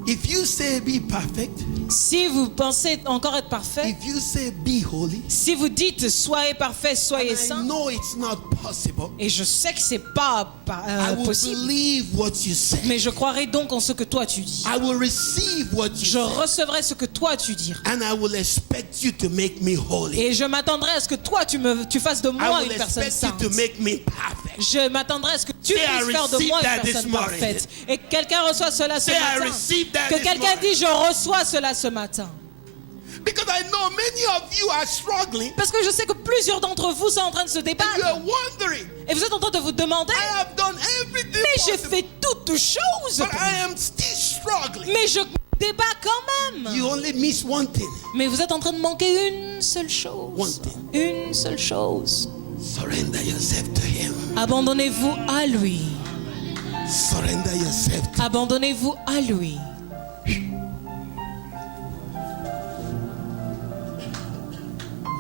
If you say be perfect, Si vous pensez encore être parfait, if you say be holy, si vous dites soyez parfait, soyez I saint, know it's not possible. et je sais que c'est pas I will possible, believe what you say. mais je croirai donc en ce que toi tu dis. I will receive what you Je say. recevrai ce que toi tu diras. And I will expect you to make me holy. Et je m'attendrai à ce que toi tu fasses de I moi will une personne expect you sainte. to make me perfect. Je m'attendrai à ce que tu Say, I puisses faire de receive moi that une this personne morning. parfaite. Et que quelqu'un reçoit cela ce Say, I matin. receive that Que this quelqu'un morning. dit je reçois cela ce matin. Because I know many of you are struggling. Parce que je sais que plusieurs d'entre vous sont en train de se You débattre. are wondering, Et vous êtes en train de vous demander, I have done everything mais j'ai possible, fait toutes choses. but I am still struggling. Mais je débat quand même. You only miss one thing. Mais vous êtes en train de manquer une seule chose. One thing. Une seule chose. Surrender yourself to Him. Abandonnez-vous à lui. Surrender yourself to Abandonnez-vous à lui.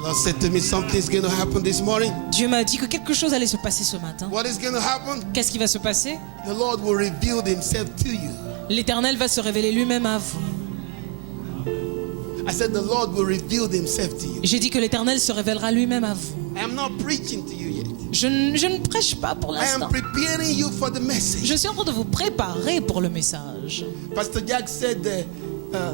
The Lord said to me, something's going to happen this morning. Dieu m'a dit que quelque chose allait se passer ce matin. What is going to happen? Qu'est-ce qui va se passer? The Lord will reveal Himself to you. L'Éternel va se révéler lui-même à vous. I said the Lord will reveal Himself to you. J'ai dit que l'Éternel se révélera lui-même à vous. I am not preaching to you yet. Je ne prêche pas pour I l'instant. am preparing you for the message. Je suis en train de vous préparer pour le message. Pastor Jack said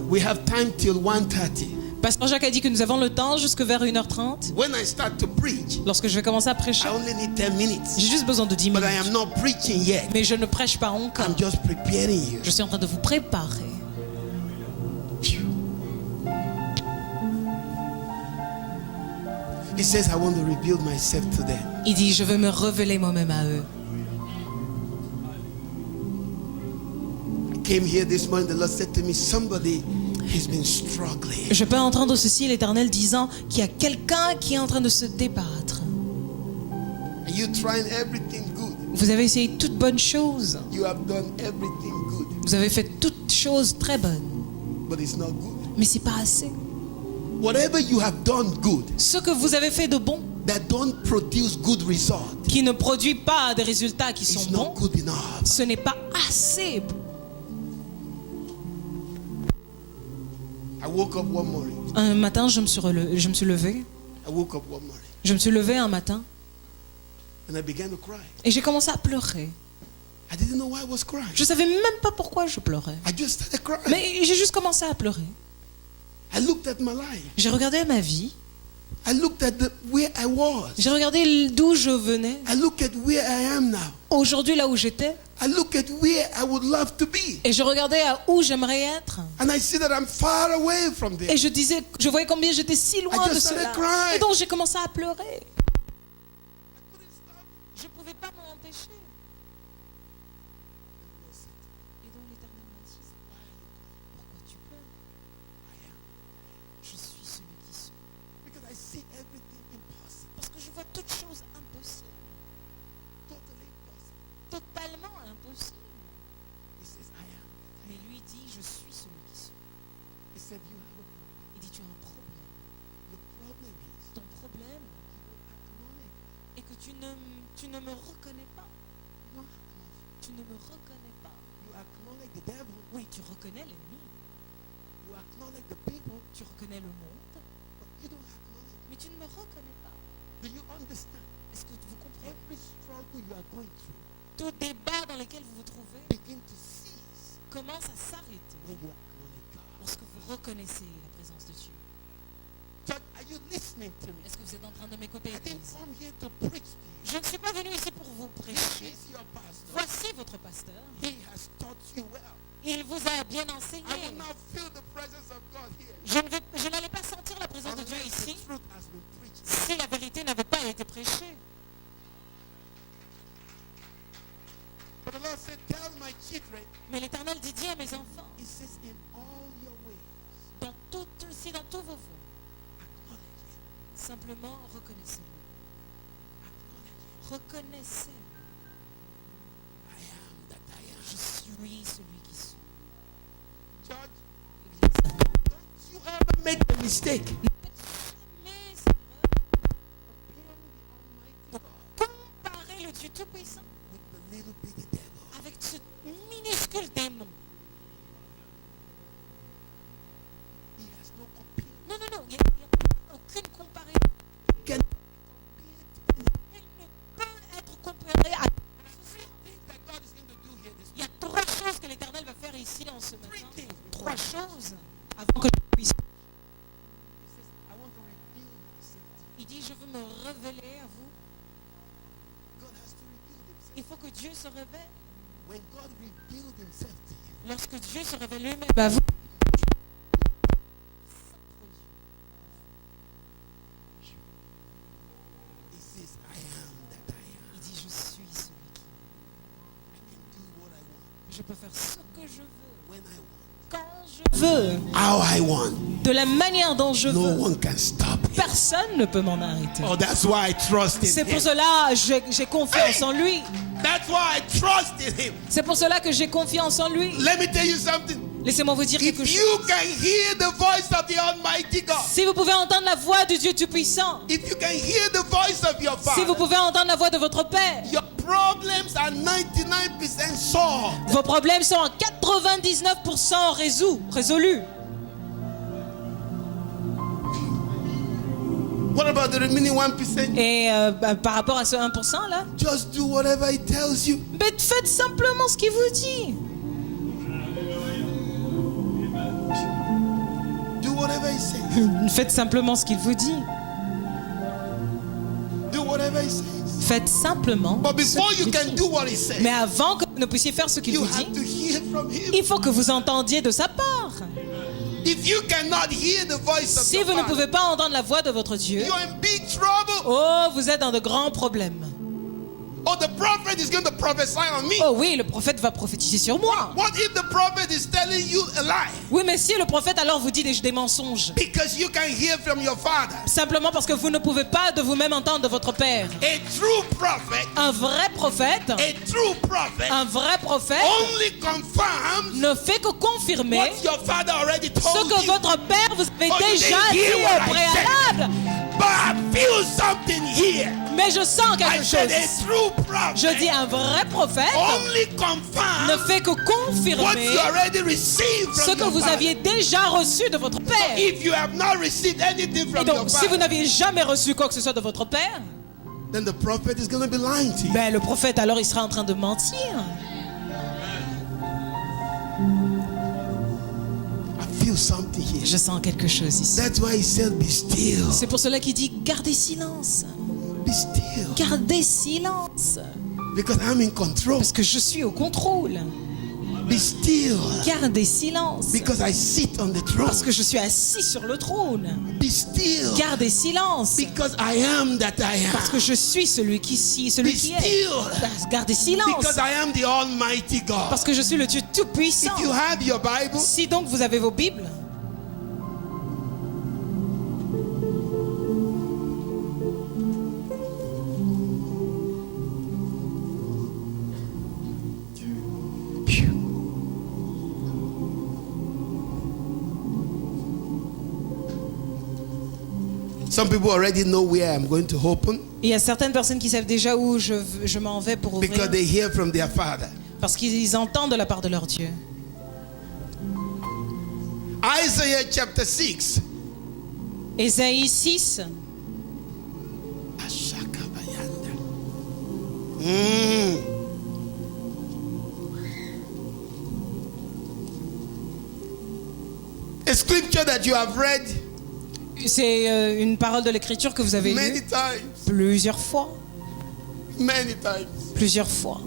we have time till 1:30. Pasteur Jacques a dit que nous avons le temps jusque vers 1h30. When I start to preach, Lorsque je vais commencer à prêcher, I only need 10 minutes. j'ai juste besoin de 10 But I minutes. am not preaching yet. Mais je ne prêche pas encore. I'm just preparing you. Je suis en train de vous préparer. He says, I want to reveal myself to them. Il dit, je veux me révéler moi-même à eux. I came here this morning, the Lord said to me, somebody has been struggling. Je peux entendre ceci, l'Éternel disant qu'il y a quelqu'un qui est en train de se débattre. And you're trying everything good. Vous avez essayé toutes bonnes choses. You have done everything good, Vous avez fait toutes choses très bonnes. but it's not good. Mais c'est pas assez. Whatever you have done good Ce que vous avez fait de bon, that don't produce good result qui ne produit pas des résultats qui is sont not bons, good enough. ce n'est pas assez bon. I woke up one morning. Un matin, je me suis levé. I woke up one morning Je me suis levé un matin and I began to cry. et j'ai commencé à pleurer. I didn't know why I was crying. Je savais même pas pourquoi je pleurais. I just started crying. Mais j'ai juste commencé à pleurer. I looked at my life. J'ai regardé ma vie. I looked at where I was. J'ai regardé d'où je venais. I look at where I am now. Aujourd'hui, là où j'étais. I look at where I would love to be. Et je regardais à où j'aimerais être. And I see that I'm far away from there. Et je voyais combien j'étais si loin I de just started cela. crying. Et donc j'ai commencé à pleurer. Je ne pouvais pas m'en empêcher. Et donc l'Éternel m'a dit, pourquoi tu pleures? Je suis celui qui suis. Because I see everything impossible. Parce que je vois toutes choses impossibles. Totally impossible. Totalement impossibles. He says, I am. Mais lui dit, je suis celui qui suis. He said, you have a problem. Il dit, tu as un problème. The problem is Ton problème you don't acknowledge. est que tu ne me reconnais pas. You don't acknowledge. Tu ne me reconnais pas. You acknowledge the devil. Oui, tu reconnais l'ennemi. You acknowledge the people. Tu reconnais le monde. But you don't acknowledge. Mais tu ne me reconnais pas. Do you understand? Est-ce que vous comprenez? Every struggle you are going through Tout débat dans lequel vous vous trouvez begin to cease commence à s'arrêter when you acknowledge God. lorsque vous reconnaissez la présence de Dieu. Church, are you listening to me? Est-ce que vous êtes en train de m'écouter, I didn't Église? come here to preach to you. Je ne suis pas venu ici pour vous This prêcher. is your pastor. Voici votre pasteur. He has taught you well. Il vous a bien I enseigné. will not feel the presence of God here Je n'allais pas sentir la présence de Dieu unless the ici truth has been preached. si la vérité n'avait pas été prêchée. But the Lord said, tell my children, Mais l'Éternel dit, dis à mes enfants, He says, in all your ways, dans tous vos voies, acknowledge Him. simplement reconnaissez-le. Reconnaissez-le. I am that I am. Je suis celui qui suis. Church, Église. don't you ever make a mistake. Mais c'est Comparing the Almighty God comparer le Dieu Tout-Puissant with the little bitty devil. avec ce minuscule démon. trois choses avant que je puisse. Il dit, je veux me révéler à vous. Il faut que Dieu se révèle. When God revealed himself to you, Lorsque Dieu se révèle lui-même à vous, he says, I am that I am. il dit, je suis celui I can do what I want, qui. Je peux faire ce que je veux, when I want, quand je veux, how I want. de la manière dont je No veux. one can stop it. Personne ne peut m'en arrêter. Oh, that's why I trust in C'est pour him. cela que j'ai confiance en lui. That's why I trust in him. C'est pour cela que j'ai confiance en lui. Let me tell you something. Laissez-moi vous dire quelque If chose. you can hear the voice of the Almighty God, Si vous pouvez entendre la voix du Dieu Tout-Puissant, if you can hear the voice of your si vous Father, pouvez entendre la voix de votre Père, your problems are 99% solved. vos problèmes sont en 99% résolus. What about the remaining 1%? Et par rapport à ce 1% là, Just do whatever he tells you. mais faites simplement ce qu'il vous dit. Do whatever he says. Faites simplement ce qu'il vous dit. Do whatever he says. Faites simplement But ce before qu'il you vous can dit. do what he says, Mais avant que vous ne puissiez faire ce qu'il you vous have dit, to hear from him. il faut que vous entendiez de sa part. If you cannot hear the voice of Si your vous ne Father, pouvez pas entendre la voix de votre Dieu, you're in big trouble. oh, vous êtes dans de grands problèmes. Oh, the prophet is going to prophesy on me. Oh oui, le prophète va prophétiser sur moi. What if the prophet is telling you a lie? Oui, mais si le prophète alors vous dit des mensonges, Because you can hear from your Father. simplement parce que vous ne pouvez pas de vous-même entendre de votre Père. A true prophet, Un vrai prophète, a true prophet only confirms ne fait que confirmer what your Father already ce told que you. votre Père vous avait Oh, you déjà didn't dit hear au what I préalable. But I feel something here. Mais je sens I quelque said a chose. true Je dis prophet un vrai prophète only ne confirms fait que what confirmer you already received ce from que your vous Father. aviez déjà reçu de votre Père. If you have not received anything Et from your donc, si vous Father, n'aviez jamais reçu quoi que ce soit de votre Père, then the prophet is going to be lying to you. ben, le prophète alors il sera en train de mentir. I feel something here. Je sens quelque chose ici. That's why he said, be still. C'est pour cela qu'il dit gardez silence. Be still. Gardez silence. Because I'm in control. Parce que je suis au contrôle. Be still. Gardez silence. Because I sit on the throne. Parce que je suis assis sur le trône. Be still. Gardez silence. Because I am that I Parce am. que je suis celui qui Be est. still. Gardez silence. Because I am the Almighty God. Parce que je suis le Dieu Tout-Puissant. If you have your Bible, Si donc vous avez vos Bibles, some people already know where I'm going to open il y a certaines personnes qui savent déjà où je m'en vais pour because ouvrir. they hear from their Father. Parce qu'ils entendent de la part de leur Dieu. Isaiah chapter 6. Ésaïe 6. Ashakabayanda. A scripture that you have read C'est une parole de l'Écriture que vous avez many lue times. plusieurs fois. Many times. Plusieurs fois.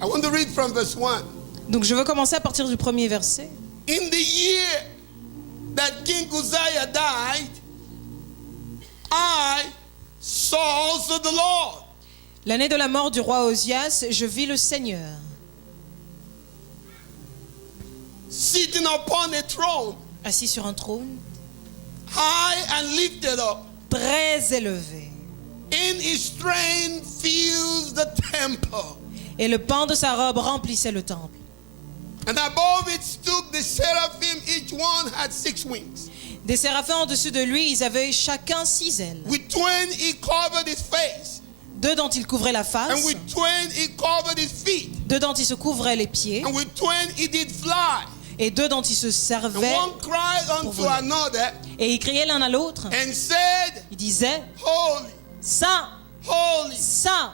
I want to read from verse 1. Donc je veux commencer à partir du premier verset. In the year that King Uzziah died, I saw also the Lord L'année de la mort du roi Osias, je vis le Seigneur sitting upon a throne, assis sur un trône high and lifted up, très élevé. and his train fills the temple. Et le pan de sa robe remplissait le temple. And above it stood the seraphim, each one had 6 wings. Des séraphins au-dessus de lui, ils avaient chacun 6 ailes. With twain he covered his face, 2 dont il couvrait la and face, with twain he covered his feet, 2 dont il se couvrait les pieds, and with twain he did fly. et 2 dont il se And servait. one cried unto voler. another Et ils criaient l'un à l'autre. and said, Ils disaient, Holy, Saint, holy, Saint,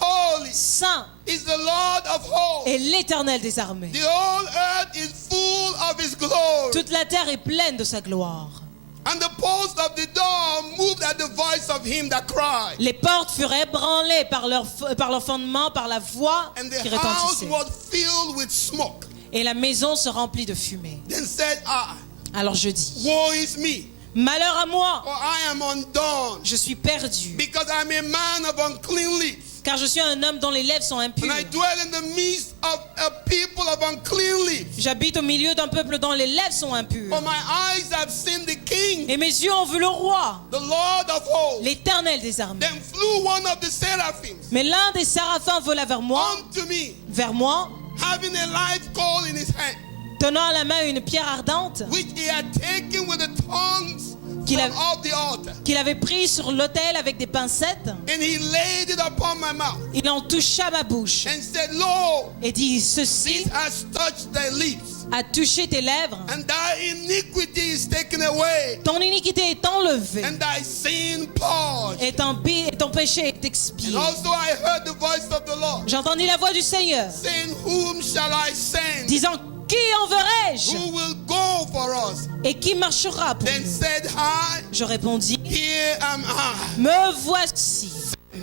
holy Saint is the Lord of hosts. est l'Éternel des armées. The whole earth is full of his glory. Toute la terre est pleine de sa gloire. And the post of the door moved at the voice of him that cried. Les portes furent ébranlées par leur fondement, par la voix And qui the house retentissait. was filled with smoke. Et la maison se remplit de fumée. Then said I, Alors je dis, woe is me, malheur à moi, for I am undone, je suis perdu, because I am a man of unclean lips. car je suis un homme dont les lèvres sont impures. And I dwell in the midst of a people of unclean lips. J'habite au milieu d'un peuple dont les lèvres sont impures. For my eyes have seen the King, Et mes yeux ont vu le roi, the Lord of hosts. l'Éternel des armées. Then flew one of the seraphims Mais l'un des séraphins vola vers moi, unto me, having a live coal in his hand, tenant à la main une pierre ardente which he had taken with the tongues Qu'il from a- off the altar. qu'il avait pris sur l'autel avec des pincettes. And he laid it upon my mouth Il en toucha ma bouche and said, Lo, et dit, ceci this has touched thy lips, a touché tes lèvres. and thy iniquity is taken away, Ton iniquité est enlevée and thy sin purged. et ton péché est expié. And also I heard the voice of the Lord J'entendis la voix du Seigneur saying, Whom shall I send? disant, qui enverrai-je Who will go for us? et qui marchera pour Then nous? said I, Je répondis, Here am I, me voici,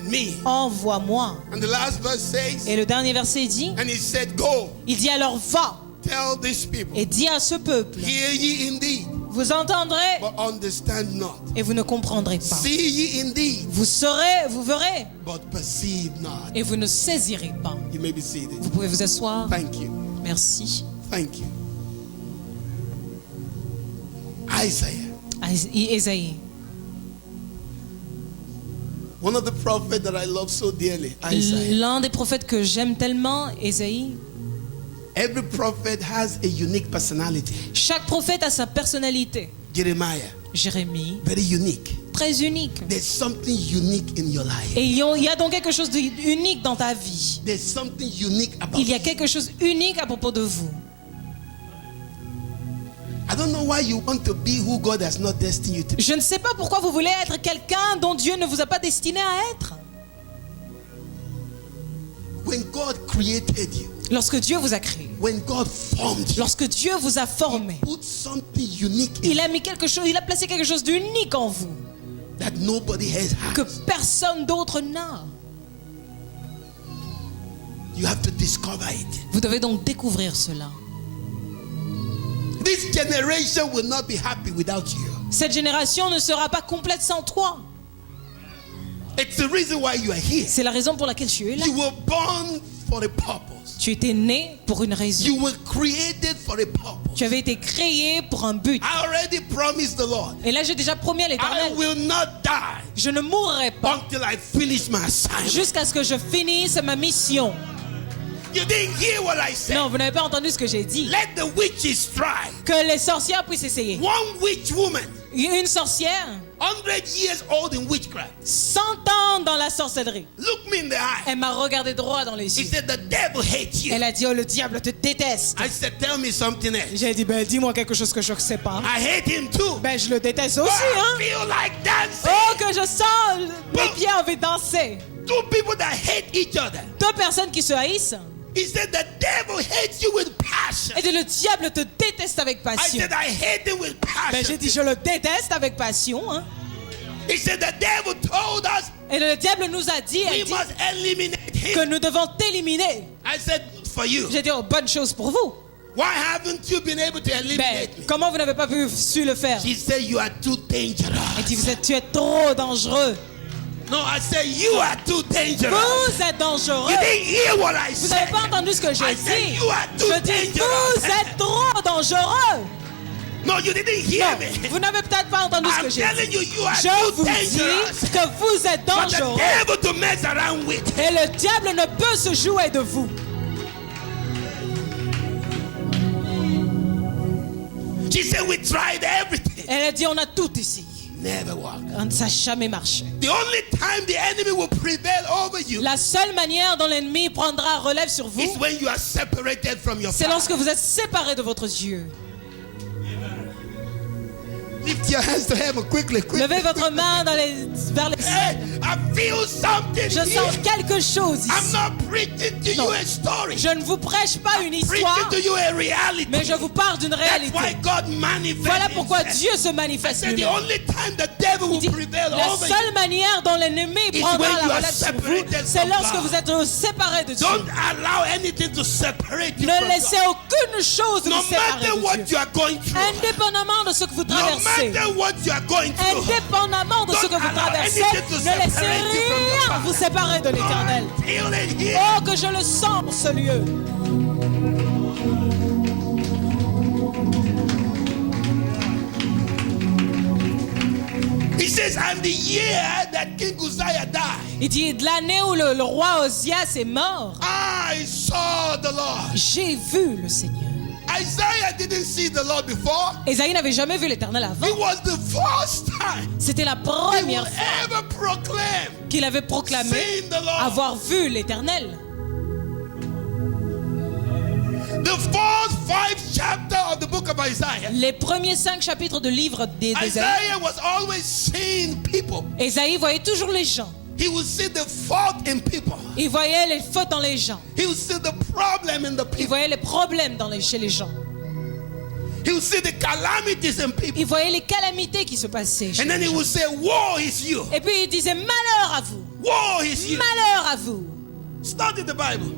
me. envoie-moi. And the last verse says, Et le dernier verset dit, and he said, Go, il dit alors va tell these people, et dis à ce peuple, hear ye indeed, vous entendrez but understand not. et vous ne comprendrez pas. See ye indeed, Vous saurez, vous verrez but perceive not. et vous ne saisirez pas. You may be seated. Vous pouvez vous asseoir. Thank you. Merci. Thank you. Isaiah, Ésaïe, one of the prophets that I love so dearly, Isaiah. l'un des prophètes que j'aime tellement, Ésaïe. Every prophet has a unique personality. Chaque prophète a sa personnalité. Jeremiah, Jérémie, very unique. très unique. There's something unique in your life. Et il y a donc quelque chose d'unique dans ta vie. There's something unique about Il y a you. quelque chose unique à propos de vous. I don't know why you want to be who God has not destined you to be. Je ne sais pas pourquoi vous voulez être quelqu'un dont Dieu ne vous a pas destiné à être. When God created you, Lorsque Dieu vous a créé, when God formed you, lorsque Dieu vous a formé, put something unique in il a mis quelque chose, il a placé quelque chose d'unique en vous that nobody else que has. personne d'autre n'a. You have to discover it. Vous devez donc découvrir cela. This generation will not be happy without you. Cette génération ne sera pas complète sans toi. It's the reason why you are here. C'est la raison pour laquelle tu es là. You were born for a purpose. Tu étais né pour une raison. You were created for a purpose. Tu avais été créé pour un but. I already promised the Lord, Et là, j'ai déjà promis à I l'Éternel, will not die je ne mourrai pas until I finish my assignment. jusqu'à ce que je finisse ma mission. You didn't hear what I said. Non, vous n'avez pas entendu ce que j'ai dit. Let the witches try. Que les sorcières puissent essayer. One witch woman, Une sorcière, 100 years old in witchcraft, 100 ans dans la sorcellerie. looked me in the eye. Elle m'a regardé droit dans les He yeux. said, the devil hates you. Elle a dit, oh, le diable te déteste. I said, tell me something else. J'ai dit, ben dis-moi quelque chose que je ne sais pas. I hate him too. Ben je le déteste aussi, I hein. feel like dancing. Oh, que je sens mes pieds envie de danser. Two people that hate each other. Deux personnes qui se haïssent. He said, the devil hates you with passion. Et dit, le diable te déteste avec I passion. said, I hate him with Ben j'ai passion. dit, je le déteste avec passion, hein. He said, the devil told us Et le diable nous a dit, we elle dit must eliminate que him. nous devons t'éliminer. I said, for you. J'ai dit, oh, bonne chose pour vous. Why haven't you been able to Ben, eliminate me? comment vous n'avez pas su le faire? She said, you are too Elle dangerous. dit, tu es trop dangereux. No, I said, you are too dangerous. Vous êtes dangereux. You didn't hear what I Vous said. n'avez pas entendu ce que j'ai I said, dit. you are too Je dis, dangerous. vous êtes trop dangereux. No, you didn't hear me. Vous n'avez peut-être pas entendu ce I'm que j'ai telling dit. you, you are Je too vous dangerous. dis que vous êtes For the dangereux. devil to mess around with. Et le diable ne peut se jouer de vous. She said, we tried everything. Elle a dit, on a tout ici. Never worked. Ça n'a jamais marché. The only time the enemy will prevail over you La seule manière dont l'ennemi prendra relève sur vous, is when you are separated from your c'est lorsque father. vous êtes séparés de votre Dieu. Lift your hands to heaven quickly, quickly. Levez votre main vers les cieux. Hey, I feel something Je here. sens quelque chose I'm ici. not preaching to you a story. Je ne vous prêche pas une histoire, Preaching to you a reality. mais je vous parle d'une That's réalité. why God manifests. Voilà pourquoi himself. Dieu se I manifeste said the lui-même. only time the devil Il will dit, prevail la over you. seule manière dont l'ennemi It's prendra when you la are relève sur vous, separated c'est from lorsque God. vous êtes séparés de Dieu. Don't allow anything to separate you Ne from laissez God. aucune chose No vous séparer matter de what Dieu. you are going through. Indépendamment de ce que vous No traversez, matter what you are going through. indépendamement de ce que Don't vous allow traversez, anything to ne laissez separate you from the rien Father. vous séparer de l'Éternel. Feel it here. Oh, que je le sens dans ce lieu. He says, and the year that King Uzziah died, Il dit, de l'année où le roi Osias est mort, I saw the Lord. j'ai vu le Seigneur. Isaiah didn't see the Lord before. Ésaïe n'avait jamais vu l'Éternel avant. It was the first time C'était la he première will fois ever proclaim qu'il avait proclamé seeing the Lord. avoir vu l'Éternel. The first 5 chapters of the book of Isaiah. Les premiers 5 chapitres du livre d'Ésaïe, Isaiah was always seeing people. Ésaïe voyait toujours les gens. He would see the fault in people. Il voyait les fautes dans les gens. He would see the problem in the Il people. voyait les problèmes chez les gens. He would see the calamities in people. Il voyait les calamités qui se passaient chez And then les he gens. would say, woe is you. Et puis il disait, malheur à vous. Woe is you. Malheur à vous. Study the Bible.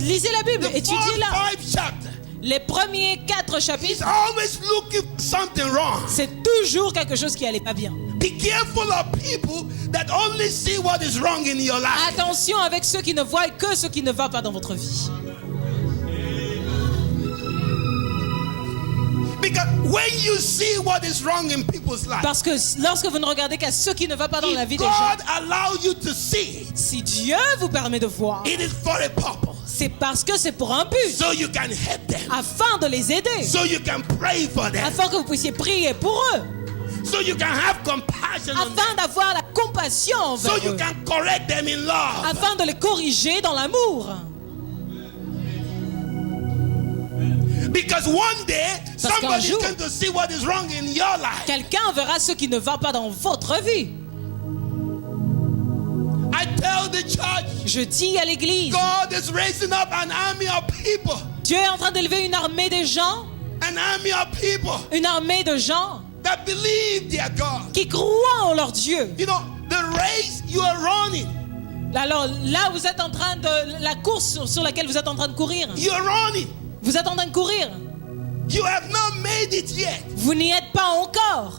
Lisez la Bible, The first étudiez-la. 5 chapters. Les premiers 4 He's chapitres, always looking for something wrong. c'est toujours quelque chose qui allait pas bien. Be careful of people that only see what is wrong in your life. Attention avec ceux qui ne voient que ce qui ne va pas dans votre vie. Because when you see what is wrong in people's life, Parce que lorsque vous ne regardez qu'à ce qui ne va pas dans la vie if des gens, God allow you to see, si Dieu vous permet de voir, it is for a purpose. c'est parce que c'est pour un but, So you can help them. afin de les aider, So you can pray for them. afin que vous puissiez prier pour eux, So you can have compassion on them. afin d'avoir la compassion So envers you eux, can correct them in love. afin de les corriger dans l'amour. Because one day, Parce qu'un somebody's jour, going to see what is wrong in your life. Quelqu'un verra ce qui ne va pas dans votre vie. I tell the church, Je dis à l'église, God is raising up an army of people. Dieu est en train d'élever une armée de gens, An army of people une armée de gens that believe their God. qui croient en leur Dieu. You know, the race you are running, Alors là, vous êtes en train de... La course sur laquelle vous êtes en train de courir. you are running. Vous êtes en train de courir. You have not made it yet. Vous n'y êtes pas encore.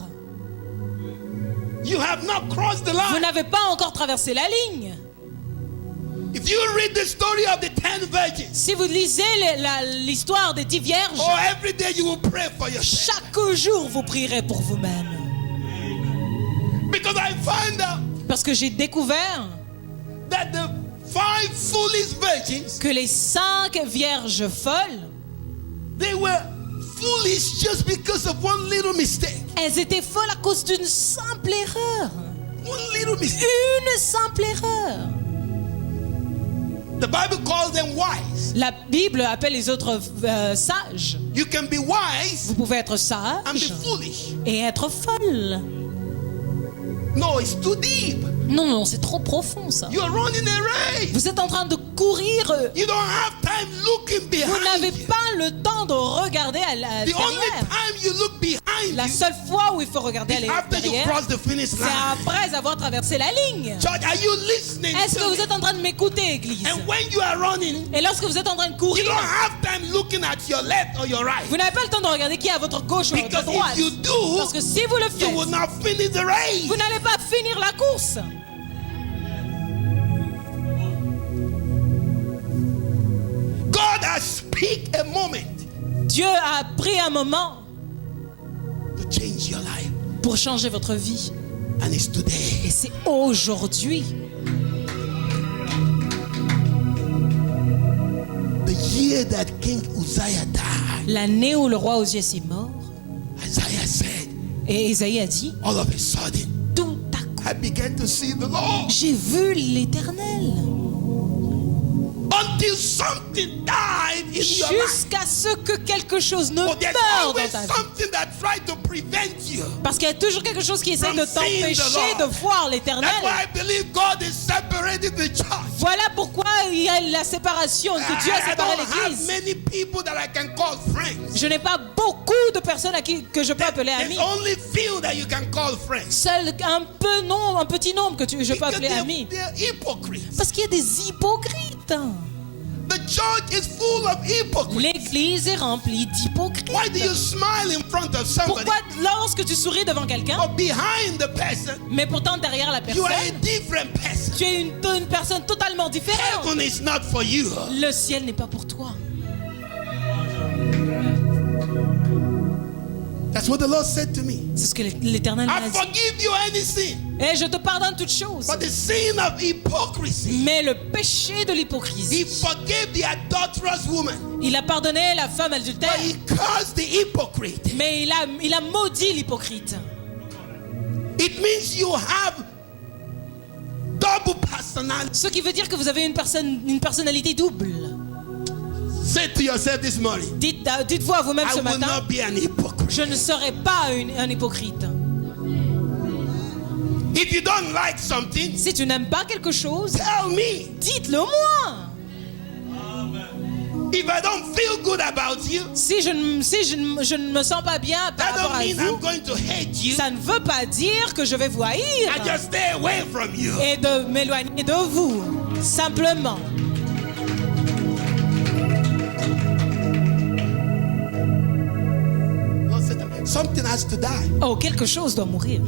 You have not crossed the Vous line. n'avez pas encore traversé la ligne. If you read the story of the 10 virgins, Si vous lisez l'histoire des 10 vierges, oh, every day you will pray for yourself. chaque jour vous prierez pour vous-même. Because I find out Parce que j'ai découvert that the 5 foolish virgins, que les 5 vierges folles, they were foolish just because of one little mistake. elles étaient folles à cause d'une simple erreur. One little mistake. Une simple erreur. The Bible calls them wise. La Bible appelle les autres sages. You can be wise Vous pouvez être and be sage foolish. et être folle. No, it's too deep. Non, non, c'est trop profond ça. You are running a race. Vous êtes en train de courir. You don't have time looking Vous n'avez behind you. pas le temps de regarder à la The only derrière. time you look behind La you seule fois où il faut regarder à is la after you derrière, cross the finish c'est line. après avoir traversé la ligne. Church, are you listening Est-ce que to vous me? êtes en train de m'écouter, Église? And when you are running, Et lorsque vous êtes en train de you courir, don't have time looking at your left or your right. vous n'avez pas le temps de regarder qui est à votre gauche ou à votre Because droite. if you do, Parce que si vous le you will faites, not finish the race. vous n'allez pas finir la course. God has picked a moment Dieu a pris un moment to change your life. pour changer votre vie. And it's today. Et c'est aujourd'hui. The year that King Uzziah died, L'année où le roi Osias est mort. Isaiah said, Et Isaïe a dit, all of a sudden, tout à coup, I began to see the Lord. j'ai vu l'Éternel. Until until something died in your life. jusqu'à ce que quelque chose ne But there's meure always dans ta vie. something that tried to prevent you. Parce qu'il y a toujours quelque chose qui essaie From de seeing the t'empêcher Lord. de voir l'Éternel. That's why I believe God is separating the church. Voilà pourquoi il y a la séparation, que Dieu a I séparé don't have l'Église. many people that I can call friends. Je n'ai pas beaucoup de personnes que je peux appeler There's amis. only few that you can call friends. Seul un petit nombre que je peux Because appeler amis. they're hypocrites. Parce qu'il y a des hypocrites. The church is full of hypocrites. L'Église est remplie d'hypocrites. Why do you smile in front of somebody, Pourquoi lorsque tu souris devant quelqu'un, but behind the person, mais pourtant derrière la you are a personne, different person? tu es une personne totalement différente? Heaven is not for you. Le ciel n'est pas pour toi. That's what the Lord said to me. C'est ce que l'Éternel m'a I dit. forgive you any sin, Et je te pardonne toutes choses. but the sin of hypocrisy. Mais le péché de He l'hypocrisie, forgave the adulterous woman, il a pardonné la femme but adultère, he cursed the hypocrite. mais il a maudit l'hypocrite. It means you have double personality. Ce qui veut dire que vous avez une personnalité double. Say to yourself this morning, Dites-vous à vous-même I ce will matin, not be an hypocrite. je ne serai pas un hypocrite. If you don't like something, Si tu n'aimes pas quelque chose, tell me. dites-le moi. If I don't feel good about you, Si je ne me sens pas bien par that rapport don't à mean vous, I'm going to hate you. ça ne veut pas dire que je vais vous haïr I just stay away from you. et de m'éloigner de vous. Simplement. Something has to die. Oh, quelque chose doit mourir.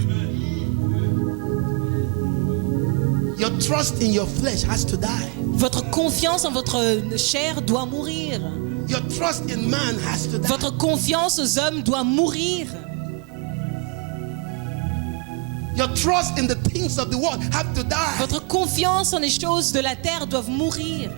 Your trust in your flesh has to die. Votre confiance en votre chair doit mourir. Your trust in man has to die. Votre confiance aux hommes doit mourir. Your trust in the things of the world have to die. Votre confiance en les choses de la terre doivent mourir.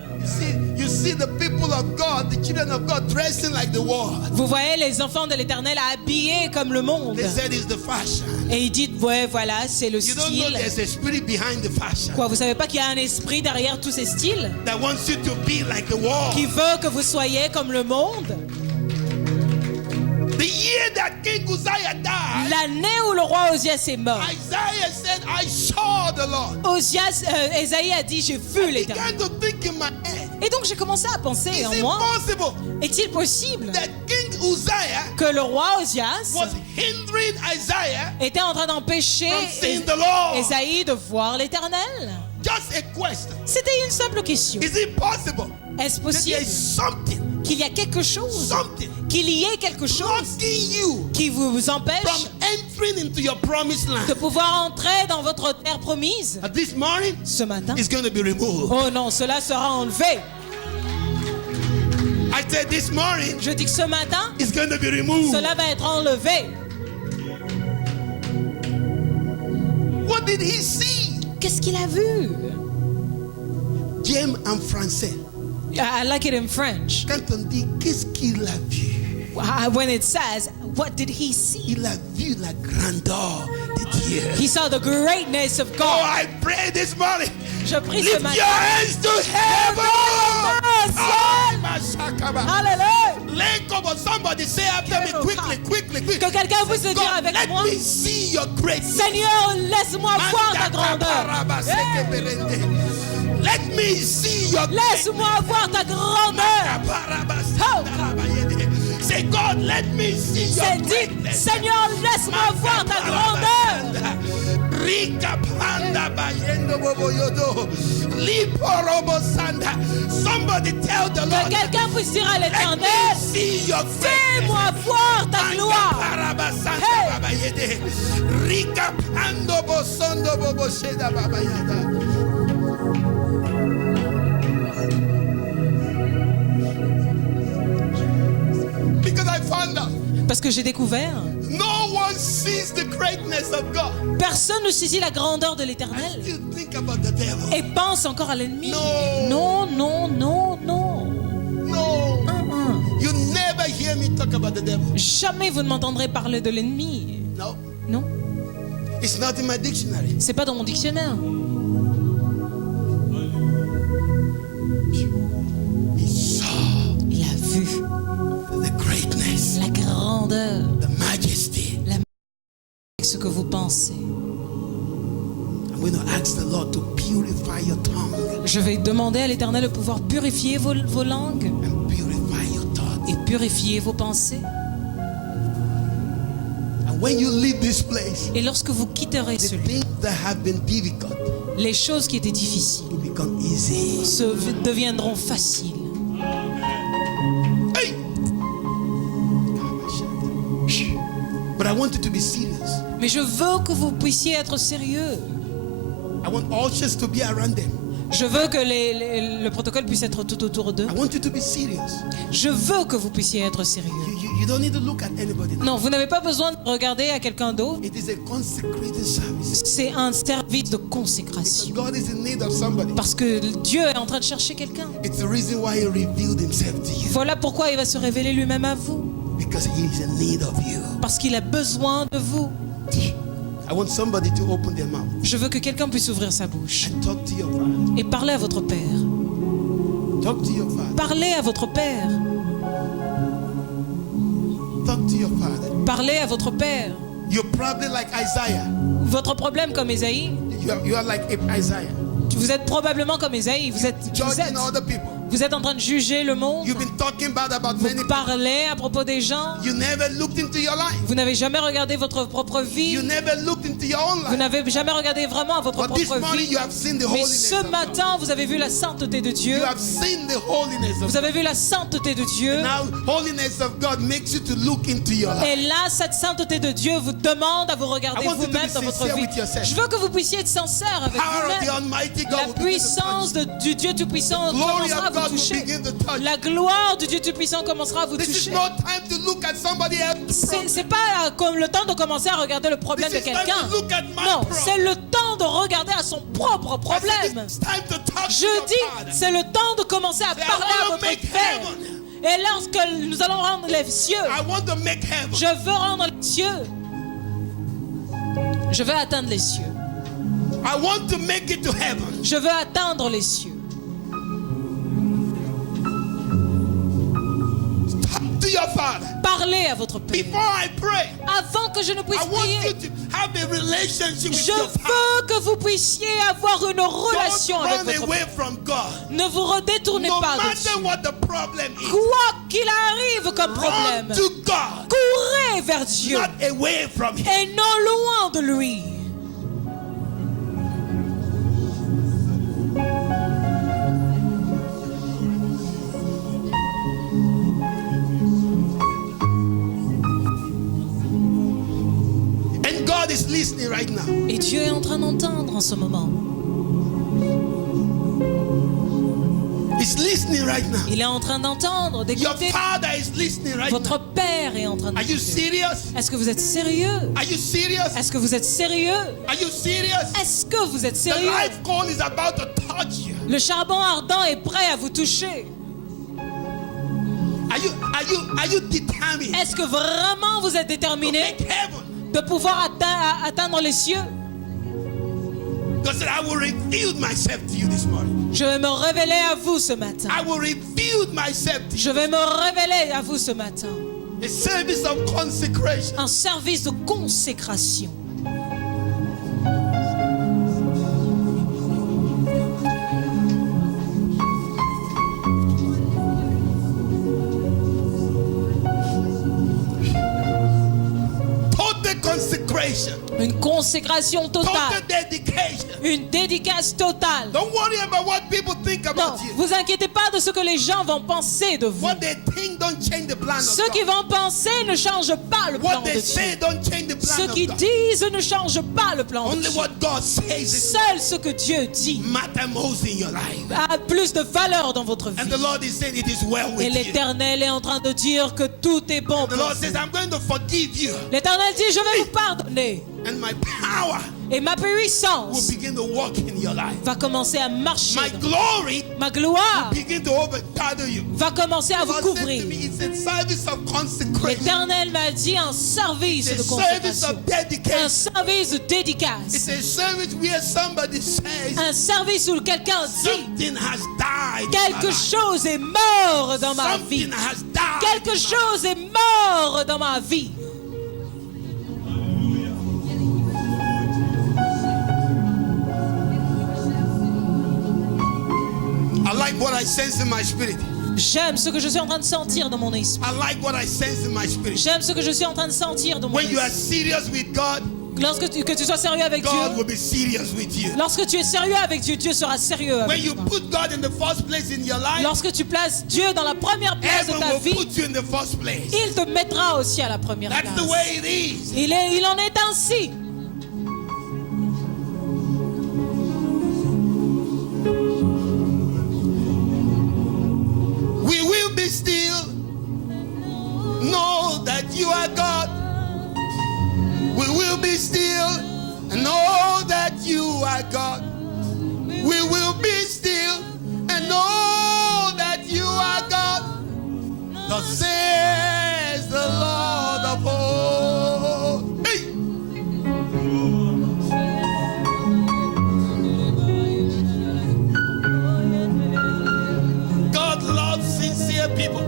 You see the people of God, the children of God dressing like the world. Vous voyez les enfants de l'Éternel habillés comme le monde. They said it's the fashion. Et ils disent, ouais, voilà, c'est le You don't know style. there's a spirit behind the fashion Quoi, vous savez pas qu'il y a un esprit derrière tous ces styles that wants you to be like the world. qui veut que vous soyez comme le monde? The year that King Uzziah died, L'année où le roi Osias est mort, Isaiah said, I saw the Lord. Ésaïe a dit, j'ai vu I l'Éternel. began to think in my head, Et donc j'ai commencé à penser is en it moi, possible est-il possible that King Uzziah que le roi Osias was hindering Isaiah était en train d'empêcher from seeing the Lord? Ésaïe de voir l'Éternel? Just a question. C'était une simple question. Is it possible Est-ce that there possible is something, qu'il y a quelque chose, something qu'il y ait quelque chose blocking you qui vous from empêche entering into your promised de land? pouvoir entrer dans votre terre promise? This morning, Ce matin, it's going to be removed. oh non, cela sera enlevé. I said this morning, Je dis que ce matin, it's going to be removed. cela va être enlevé. What did he see? Qu'est-ce qu'il a vu? James en français. I like it in French. Quand on dit qu'est-ce qu'il a vu? When it says, what did he see? Il a vu la grandeur de Dieu. He saw the greatness of Oh, God. I pray this morning. Je prie ce Lift matin. your hands to heaven. Yes, Oh, Mashakaba. Hallelujah. Let go, but somebody say after me quickly, quickly, quickly. Que quelqu'un puisse le dire God, avec let moi. me see your greatness. Seigneur, laisse-moi voir ta grandeur. Let me see your Laisse-moi voir ta grandeur. Say, God, let me see your C'est dit, greatness. Seigneur, laisse-moi voir ta grandeur. Rika panda bayendo bobo yodo. Liporobo sanda. Somebody tell the Que Lord, quelqu'un puisse dire à let me l'Éternel, see your greatness. fais-moi voir ta gloire. Hey. Rika pando bosondo bobo sheda babayada. Because I found out Parce que j'ai découvert, no one sees the greatness of God. personne ne saisit la grandeur de l'Éternel You think about the devil. et pense encore à l'ennemi. No. Non, non, non, non. No. You never hear me talk about the devil. Jamais vous ne m'entendrez parler de l'ennemi. No. Non, It's not in my dictionary. c'est pas dans mon dictionnaire. grandeur, the majesty. ce que vous pensez. I'm going to ask the Lord to purify your tongue Je vais demander à l'Éternel de pouvoir purifier vos langues and purify your thoughts. et purifier vos pensées. And when you leave this place, Et lorsque vous quitterez the ce lieu, things that have been difficult les choses qui étaient difficiles will become easy. deviendront faciles. Hey! But I want you to be serious. Mais je veux que vous puissiez être sérieux. I want ushers to be around them. Je veux que le protocole puisse être tout autour d'eux. I want you to be serious. Je veux que vous puissiez être sérieux. You don't need to look at anybody. Non, vous n'avez pas besoin de regarder à quelqu'un d'autre. It is a consecrated service. C'est un service de Because consécration. God is in need of somebody. Parce que Dieu est en train de chercher quelqu'un. It's the reason why He revealed Himself to you. Voilà pourquoi il va se révéler lui-même à vous. Because He is in need of you. Parce qu'il a besoin de vous. I want somebody to open their mouth Je veux que quelqu'un puisse ouvrir sa bouche and talk to your father. et parler à votre Père. Talk to your father. Parlez à votre Père. Talk to your father. Parlez à votre Père. You're probably like Isaiah. Votre problème comme Ésaïe, You are like Isaiah. vous êtes probablement comme Ésaïe. Vous êtes Other people. Vous êtes en train de juger le monde. You've been talking bad about many Vous people. parlez à propos des gens. You never looked into your life. Vous n'avez jamais regardé votre propre You vie. never looked into your own Vous life. n'avez jamais regardé vraiment à votre But this propre morning vie. you have seen the Mais holiness ce of God. matin, vous avez vu la sainteté de Dieu. You have seen the holiness of Vous avez vu la sainteté de Dieu. Now, holiness of God makes you to look into your life. Et là, cette sainteté de Dieu vous demande à vous regarder I want you to vous-même be dans votre sincere vie. with yourself. Je veux que vous puissiez être sincère avec Power of the vous-même. Almighty God La will begin to puissance touch du Dieu Tout-Puissant you. Glory commencera à of God vous will toucher. begin to touch La gloire du Dieu Tout-Puissant commencera à vous This is toucher. no time to look at somebody else's problem. C'est pas comme le temps de commencer à regarder le problème This de is time quelqu'un. to look at my Non, problem. c'est le temps de regarder à son propre I said problème. it's time to talk to Je your dis, Father. c'est le temps de commencer à Say, I parler à wanna votre make Père. heaven. Et lorsque nous allons rendre les cieux, I want to make heaven. je veux rendre les cieux. Je veux atteindre les cieux. I want to make it to heaven. Je veux atteindre les cieux. Talk to your Father. Parlez à votre Père. Before I pray, Avant que je ne puisse I want you prier, to have a relationship with je your Father. veux que vous puissiez avoir une relation Don't avec run votre away Père. from God. Ne vous redétournez No pas de matter Dieu. what the problem is, Quoi qu'il arrive comme run problème, to God, courez vers Dieu not away from Him. et non loin de lui. And God is listening right now. Et Dieu est en train d'entendre en ce moment. He's listening right now. Il est en train d'entendre, Your d'écouter. Father is listening right Votre now. Père est en train Are you d'écouter. serious? Est-ce que vous êtes sérieux? Are you serious? Est-ce que vous êtes sérieux? Are you serious? Est-ce que vous êtes The sérieux? life coal is about to touch you. Le charbon ardent est prêt à vous toucher. Are you determined Est-ce que vraiment vous êtes to déterminé make heaven? de pouvoir atteindre les cieux? God said, I will reveal myself to you this morning. Je vais me révéler à vous ce matin. I will reveal myself to you. Je vais me révéler à vous ce matin. A service of consecration. Un service de consécration. Total consecration. Une consécration Total totale. dedication. Une dédicace totale. Don't worry about what people think Non, about you. vous inquiétez pas de ce que les gens vont penser de vous. What they think don't change the plan of Ceux qui God. vont penser ne changent pas le plan What de they Dieu. say don't change the plan Ceux of qui God. disent ne changent pas le plan de Only Dieu. what God says is Seul ce que Dieu dit matter most in your life. a plus de valeur dans votre And vie. the Lord is saying it is well Et with you. l'Éternel est en train de dire que tout est bon The pour Lord vous. says, I'm going to forgive you. L'Éternel dit, je vais vous pardonner. and my power Et ma will puissance begin to walk in your life. va commencer à marcher. My glory Ma gloire begin to overshadow you. va commencer à vous God said to couvrir. me, it's a service of consecration. L'Éternel m'a dit un service It's de a service consécration. of Un dedication. service de It's dédicace. a service where somebody says Un service où quelqu'un dit something has died. in my quelque life. chose est mort dans ma vie. Something has died. Quelque in my chose est mort dans ma vie. I like what I sense in my spirit. J'aime ce que je suis en train de sentir dans mon esprit. I like what I sense in my spirit. J'aime ce que je suis en train de sentir dans mon When you are esprit. serious with God, Que tu sois sérieux avec God Dieu. will be serious with you. Lorsque tu es sérieux avec Dieu, Dieu sera sérieux When avec you toi. put God in the first place in your life, Lorsque tu places Dieu dans la première place de heaven ta will vie, put you in the first place. il te mettra aussi à la première That's the place. way it is. Il en est ainsi. We will be still. Know that you are God. We will be still and know that you are God. We will be still and know that you are God. Thus says the Lord of hosts. Hey! God loves sincere people.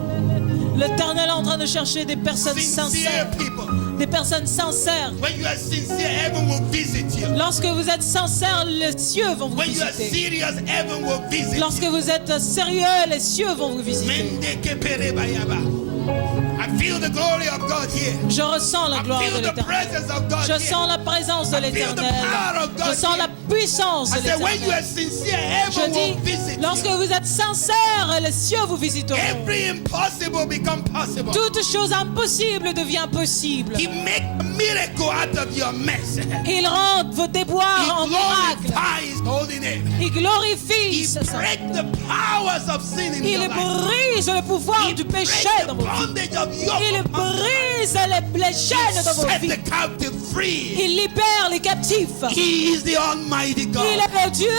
L'Éternel est en train de chercher des personnes Sincere sincères. people. Des personnes sincères. When you are sincere, heaven will visit you. Lorsque vous êtes sincères, les cieux vont vous When you are visiter. serious, heaven will visit Lorsque you. vous êtes sérieux, les cieux vont vous visiter. Mendekeperebayaba. I feel the glory of God here. Je ressens la I gloire de feel the l'Éternel. presence of God Je here. sens la présence de I feel the l'Éternel. power of God Je sens la here. puissance de I said, when you are l'Éternel. sincere, Je heaven will dis, visit lorsque you. vous êtes sincères, les cieux vous visiteront. Every impossible become possible. Toute chose impossible devient possible. He make a miracle out of your mess. He Il rend vos déboires en miracles. glorifies His holy name. Il glorifie He sa break sainteté. the powers of sin in your Il life. brise le pouvoir He du break péché the dans vos vies. bondage of yoke Il upon you. brise les chaînes dans vos Set vies. the captive free. Il libère les captifs. He is the Almighty Il God. est le Dieu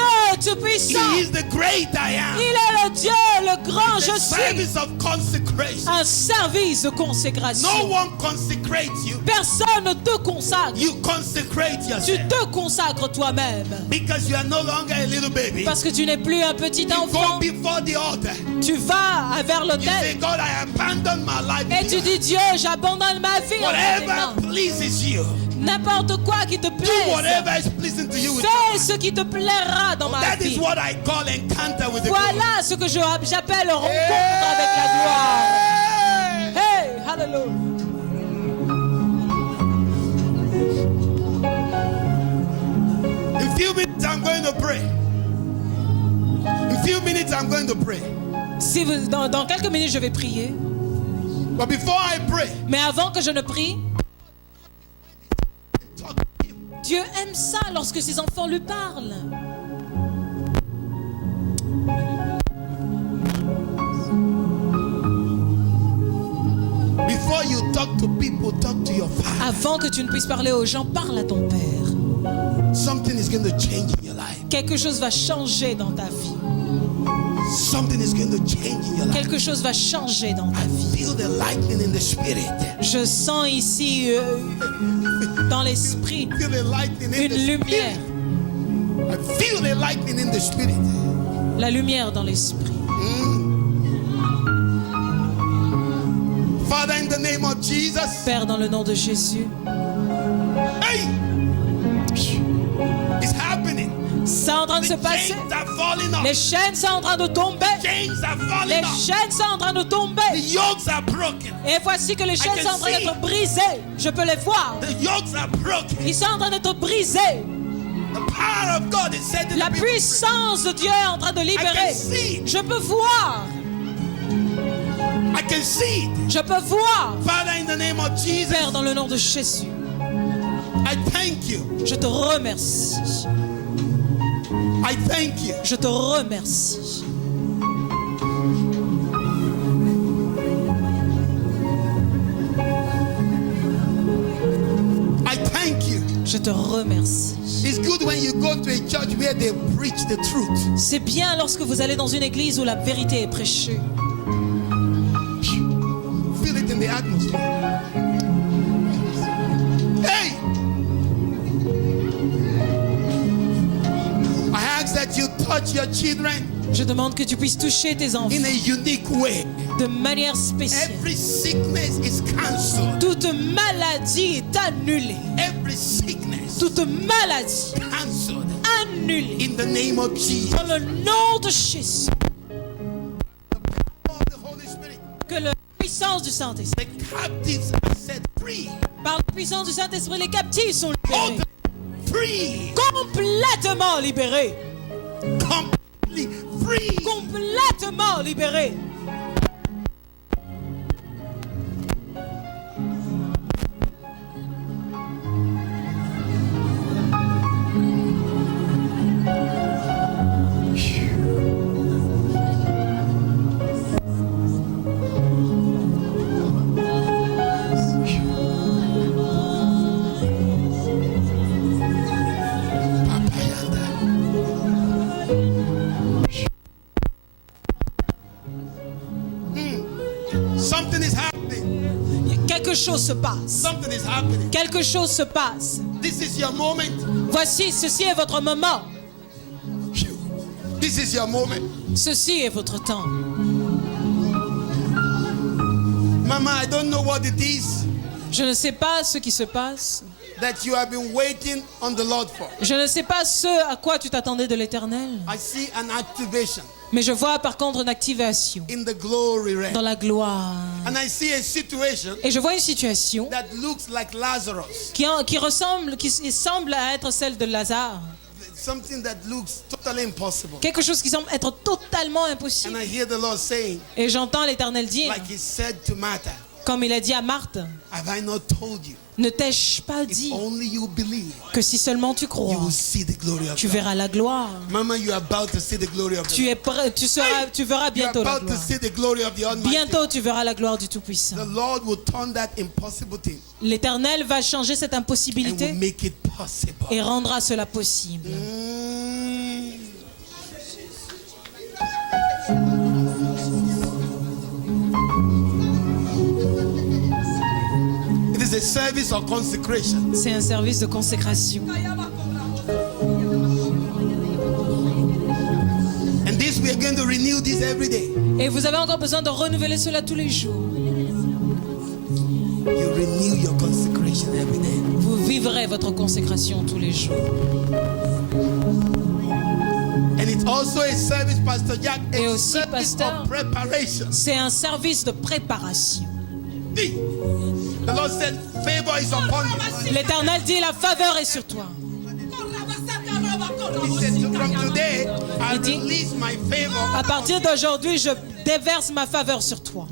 tout-puissant. He is the great I am. Il est le Dieu, le grand The je suis. service of consecration. Un service de No consécration. one consecrates you. Personne ne te consacre. You consecrate Tu yourself te consacres toi-même. because you are no longer a little baby. Parce que tu n'es plus un petit You go enfant. before the altar. Tu vas vers You say, l'autel God, I abandon my life. et in tu your dis, Dieu, j'abandonne ma vie en tes Whatever mains. pleases you, N'importe quoi qui te do plaise. whatever is pleasing to you. with Fais ce qui te plaira dans ma That is vie. what I call encounter with the glory. Voilà ce que j'appelle rencontre avec la gloire. Hey! Hey, hallelujah. In few minutes, I'm going to pray. In few minutes, I'm going to pray. Si vous, dans quelques minutes, je vais prier. But before I pray, Mais avant que je ne prie, talk to him. Dieu aime ça lorsque ses enfants lui parlent. Before you talk to people, talk to your Father. Avant que tu ne puisses parler aux gens, parle à ton Père. Something is going to change in your life. Quelque chose va changer dans ta vie. Something is going to change in your life. Quelque chose va changer dans ta vie. Feel the lightning in the spirit. Je sens ici, dans l'esprit, Feel the lightning in une the lumière. spirit. I feel the lightning in the spirit. La lumière dans l'esprit. Father, in the name of Jesus. Père, dans le nom de Jésus, Hey! It's happening. c'est en train de The se passer. chains are falling off. Les chaînes sont en train de tomber. Chains are falling Les off. chaînes sont en train de The tomber. yokes are broken. Et voici que les chaînes can sont en train see. d'être brisées. Je peux les voir. The yokes are broken. Ils sont en train d'être brisés. The power of God is setting La the people free. puissance de Dieu est en train de I libérer. can see. Je peux voir. I can see it. Je peux voir. Father, in the name of Jesus, Père, dans le nom de Jésus, I thank you. je te remercie. I thank you. Je te remercie. I thank you. Je te remercie. It's good when you go to a church where they preach the truth. C'est bien lorsque vous allez dans une église où la vérité est prêchée. Feel it in the atmosphere. Hey! I ask that you touch your children Je demande que tu puisses toucher tes enfants in a unique way. de manière spéciale. Every sickness is cancelled. Toute maladie est annulée. Every sickness Toute maladie cancelled. annulée. In the name of Jesus. Dans le nom de Jésus. Of the Holy Spirit. Que la puissance du Saint-Esprit. The captives are set free. Par la puissance du Saint-Esprit, les captifs sont libérés. Open. Free. Complètement libérés. Completely free. Complètement libérés. Something is happening. Quelque chose se passe. Something is happening. Quelque chose se passe. This is your moment. Voici, ceci est votre moment. This is your moment. Ceci est votre temps. Mama, I don't know what it is Je ne sais pas ce qui se passe. that you have been waiting on the Lord for. Je ne sais pas ce à quoi tu t'attendais de l'Éternel. I see an activation Mais je vois par contre une activation in the glory dans realm. la gloire. And I see a situation Et je vois une situation that looks like Lazarus. qui semble à être celle de Lazare. Something that looks totally impossible. Quelque chose qui semble être totalement And impossible. I hear the Lord saying, Et j'entends l'Éternel dire, like he said to Martha, comme il a dit à Marthe, have I not told you? ne t'ai-je pas If dit only you believe, que si seulement tu you crois, will see the glory of tu God. verras la gloire. Mama, you are about to see the glory of Tu God. es prêt, tu verras You are bientôt la about to gloire. see the glory of the Almighty. Bientôt tu verras la gloire du Tout-Puissant. The Lord will turn that impossible thing L'Éternel va changer cette and will impossibilité make it possible. et rendra cela possible. It is a service of consecration. C'est un service de consécration. And this, we are going to renew this every day. Et vous avez encore besoin de renouveler cela tous les jours. You renew your consecration every day. Vous vivrez votre consécration tous les jours. And it's also a service, Pastor Jack, Et a aussi, service pasteur, of preparation. C'est un service de préparation. The Lord said, favor is upon you. L'Éternel dit, la faveur est sur toi. He said, from today, I Il dit, release my favor. À partir d'aujourd'hui, je déverse ma faveur sur toi.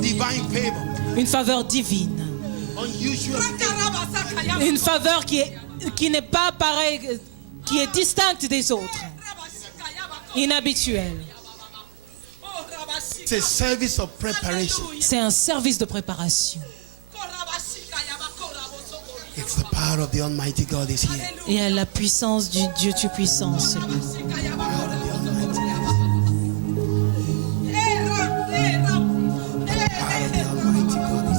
Divine favor. Une faveur divine. Unusual. Une faveur qui n'est pas pareille, qui est distincte des autres. Inhabituelle. It's a service of preparation. C'est un service de préparation. It's the power of the Almighty God is here. Et la puissance du Dieu Tout-Puissant.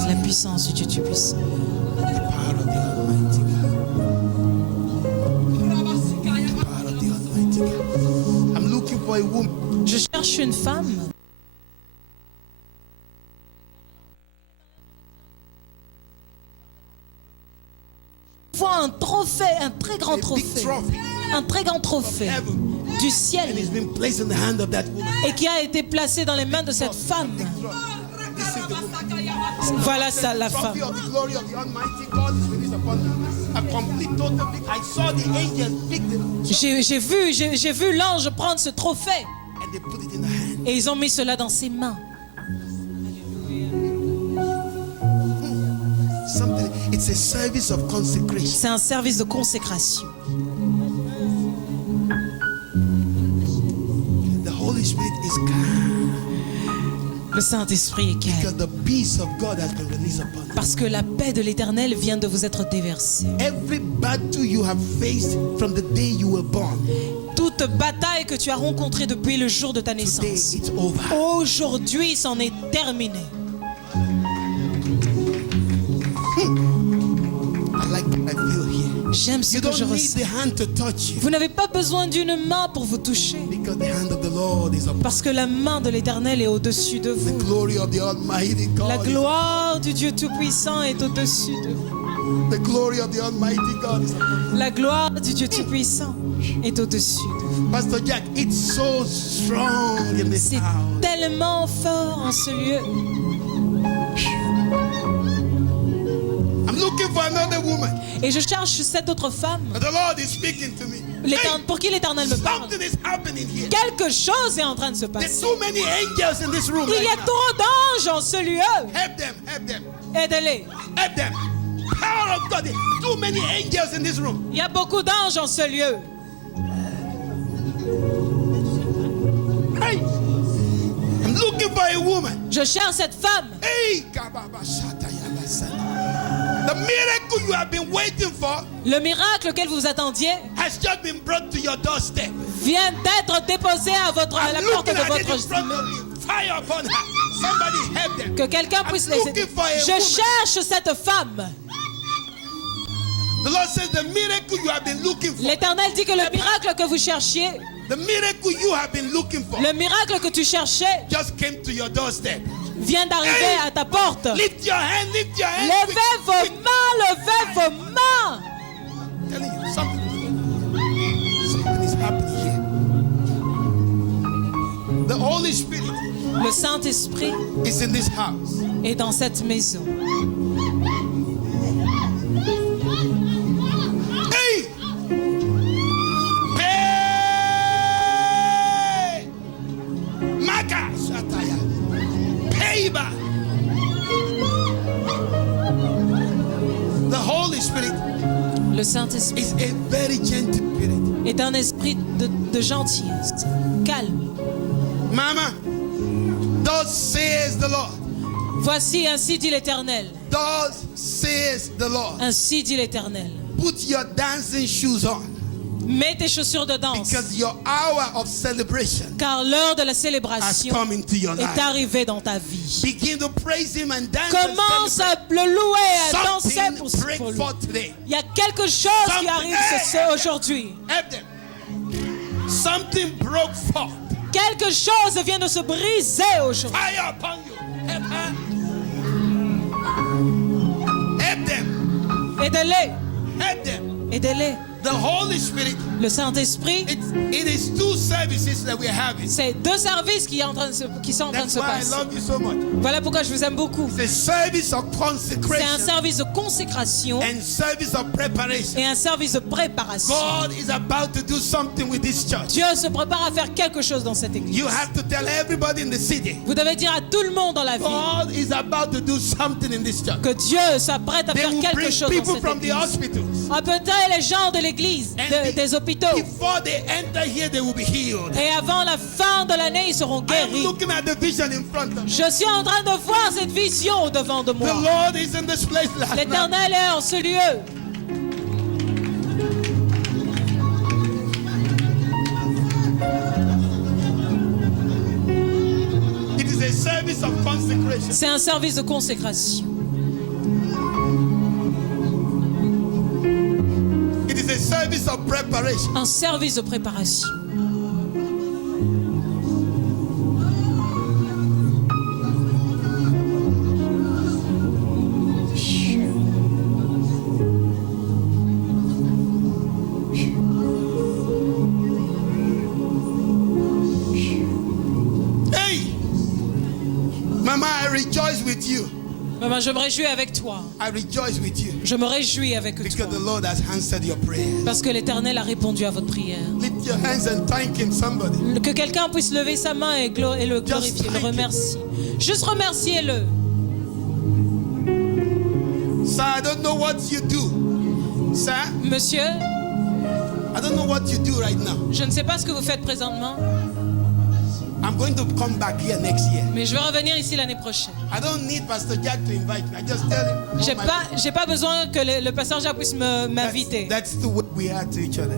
La puissance du Dieu Tout-Puissant. The power of the Almighty God. The power of the Almighty God. I'm looking for a woman. Je cherche une femme. Je vois un trophée, un très grand A big trophée. trophy. Un très grand trophée Heaven. du And ciel it's been placed in the hand of that woman. et qui a été placé dans les mains de cette femme. This is the woman. Voilà ça, la Trophy femme. of the glory of the Almighty God is released upon her. A complete total big. I saw the angels pick them J'ai vu l'ange prendre ce trophée and they put it in her hand. et ils ont mis cela dans ses mains. Something. It's a service of consecration. C'est un service de consécration. The Holy Spirit is kind. Le Saint-Esprit est calme. Because the peace of God has been released upon you. Parce que la paix de l'Éternel vient de vous être déversée. Every battle you have faced from the day you were born, Toute bataille que tu as rencontrée depuis le jour de ta today naissance, it's over. aujourd'hui, c'en est terminé. I like what I feel here. J'aime ce You que je don't need ressens. the hand to touch you Vous n'avez pas besoin d'une main pour vous toucher, because the hand of the Lord is upon parce que la main de l'Éternel est au-dessus de the vous. glory of the Almighty La God. gloire du Dieu Tout-Puissant est au-dessus de vous. The glory of the Almighty God is upon La gloire du Dieu Tout-Puissant est au-dessus de vous. you. Pastor Jack, it's so strong in this C'est house. tellement fort en ce lieu. I'm looking for another woman. Et je cherche cette autre femme But the Lord is speaking to me. pour qui l'Éternel me parle. Something is happening here. Quelque chose est en train de se There's passer. too many angels in this room Il y a right now. trop d'anges en ce lieu. Help them, help them, Aidez-les. help them. Power of God. There's too many angels in this room. Il y a beaucoup d'anges en ce lieu. Hey, I'm looking for a woman. Je cherche cette femme. Hey, kababa shata yaba sana. The miracle you have been waiting for Le miracle auquel vous attendiez has just been brought to your doorstep. vient d'être déposé à la I'm porte looking de at it in votre front of you. Fire upon her. Somebody help them. que quelqu'un I'm puisse les aider. looking for a Je woman. cherche cette femme. The Lord says the miracle you have been looking for, L'Éternel dit que le miracle que vous cherchiez, the miracle you have been looking for, le miracle que tu cherchais, just came to your doorstep. vient d'arriver à ta porte. Lift your hand, lift your hand. Levez quick, vos quick. mains, levez vos mains. I'm telling you, something is happening here. The Holy Spirit Le Saint-Esprit is in this house. est dans cette maison. Hey! Pay! Maka Shataya. Payback. The Holy Spirit Le Saint-Esprit is a very gentle spirit. est un esprit de gentillesse, calme. Mama, thus says the Lord. Voici, ainsi dit l'Éternel. Thus says the Lord. Ainsi dit l'Éternel. Put your dancing shoes on Mets tes chaussures de danse, because your hour of celebration car l'heure de la has célébration come into your est life. arrivée dans ta vie. Begin to praise Him and dance. Commence and à le louer, à danser Something pour break lui. forth today. Il y a quelque chose qui Something- arrive aujourd'hui. Help them. Something broke forth. Quelque chose vient de se briser aujourd'hui. Fire upon you. Help her. Help them. Aidez-les, Help them. aidez-les. The Holy Spirit. Le Saint-Esprit, It is two services that we're having. c'est deux services qui sont en train de That's se why I passer. love you so much. Voilà pourquoi je vous aime beaucoup. The service of C'est un consecration service de consécration and service of preparation. et un service de préparation. God is about to do something with this church. Dieu se prépare à faire quelque chose dans cette église. You have to tell everybody in the city. Vous devez dire à tout le monde dans la ville God is about to do something in this church. que Dieu s'apprête à They faire will quelque bring chose dans people cette from the église. hospitals. Ah, peut-être les gens de l'église, And des hôpitaux. before they enter here, they will be healed. Et avant la fin de l'année, ils seront I am guéris. looking at the vision in front of me. Je suis en train de voir cette vision au devant de The moi. Lord is in this place right now. L'Éternel est en ce lieu. It is a service of consecration. C'est un service de consécration. It is a service of preparation. Un service de préparation. Hey, Mama, I rejoice with you. Maman, je me réjouis avec toi. I rejoice with you Je me réjouis avec toi. because the Lord has answered your prayer. Parce que l'Éternel a répondu à votre prière. Lift your hands and thank Him, somebody. Que quelqu'un puisse lever sa main et le glorifier, le remercier. Juste remerciez-le. Sir, I don't know what you do. Sir, Monsieur, I don't know what you do right now. je ne sais pas ce que vous faites présentement. I'm going to come back here next year. Mais je vais revenir ici l'année prochaine. I don't need Pastor Jack to invite me. I just tell him. J'ai pas besoin que le pasteur Jacques puisse m'inviter. That's the way we are to each other.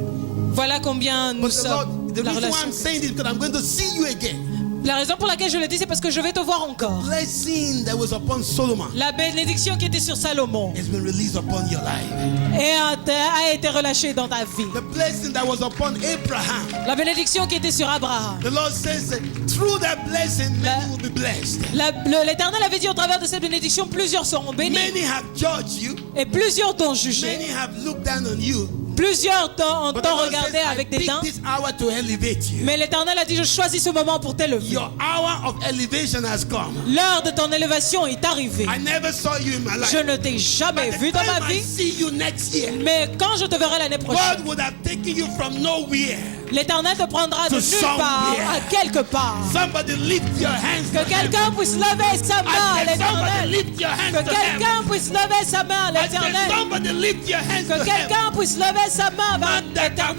Voilà combien nous But the sommes. Lord, the La reason why relation. I'm saying this because I'm going to see you again. La raison pour laquelle je le dis, c'est parce que je vais te voir encore. Blessing that was upon Solomon La bénédiction qui était sur Salomon has been released upon your life. et a été relâchée dans ta vie. The blessing that was upon Abraham. La bénédiction qui était sur Abraham. The Lord says that through that blessing, many will be blessed. L'Éternel avait dit au travers de cette bénédiction, plusieurs seront bénis Many have judged you. et plusieurs t'ont jugé. Many have looked down on you. Plusieurs t'ont But the Lord regardé says, I avec picked dédain. this hour to elevate you. Mais l'Éternel a dit, je choisis ce moment pour t'élever. Your hour of elevation has come. L'heure de ton élévation est arrivée. I never saw you in my life. Je ne t'ai jamais By the vu dans ma time I vie, see you next year, mais quand je te verrai l'année prochaine, God would have taken you from nowhere. l'Éternel te prendra de To nulle part somewhere. à quelque part. Somebody lift your hands Que to quelqu'un heaven. puisse lever sa main à I said, somebody l'Éternel. lift your hands Que to heaven. quelqu'un puisse lever sa main à I said, l'Éternel. somebody lift your hands Que to heaven. quelqu'un puisse lever sa main vers l'Éternel.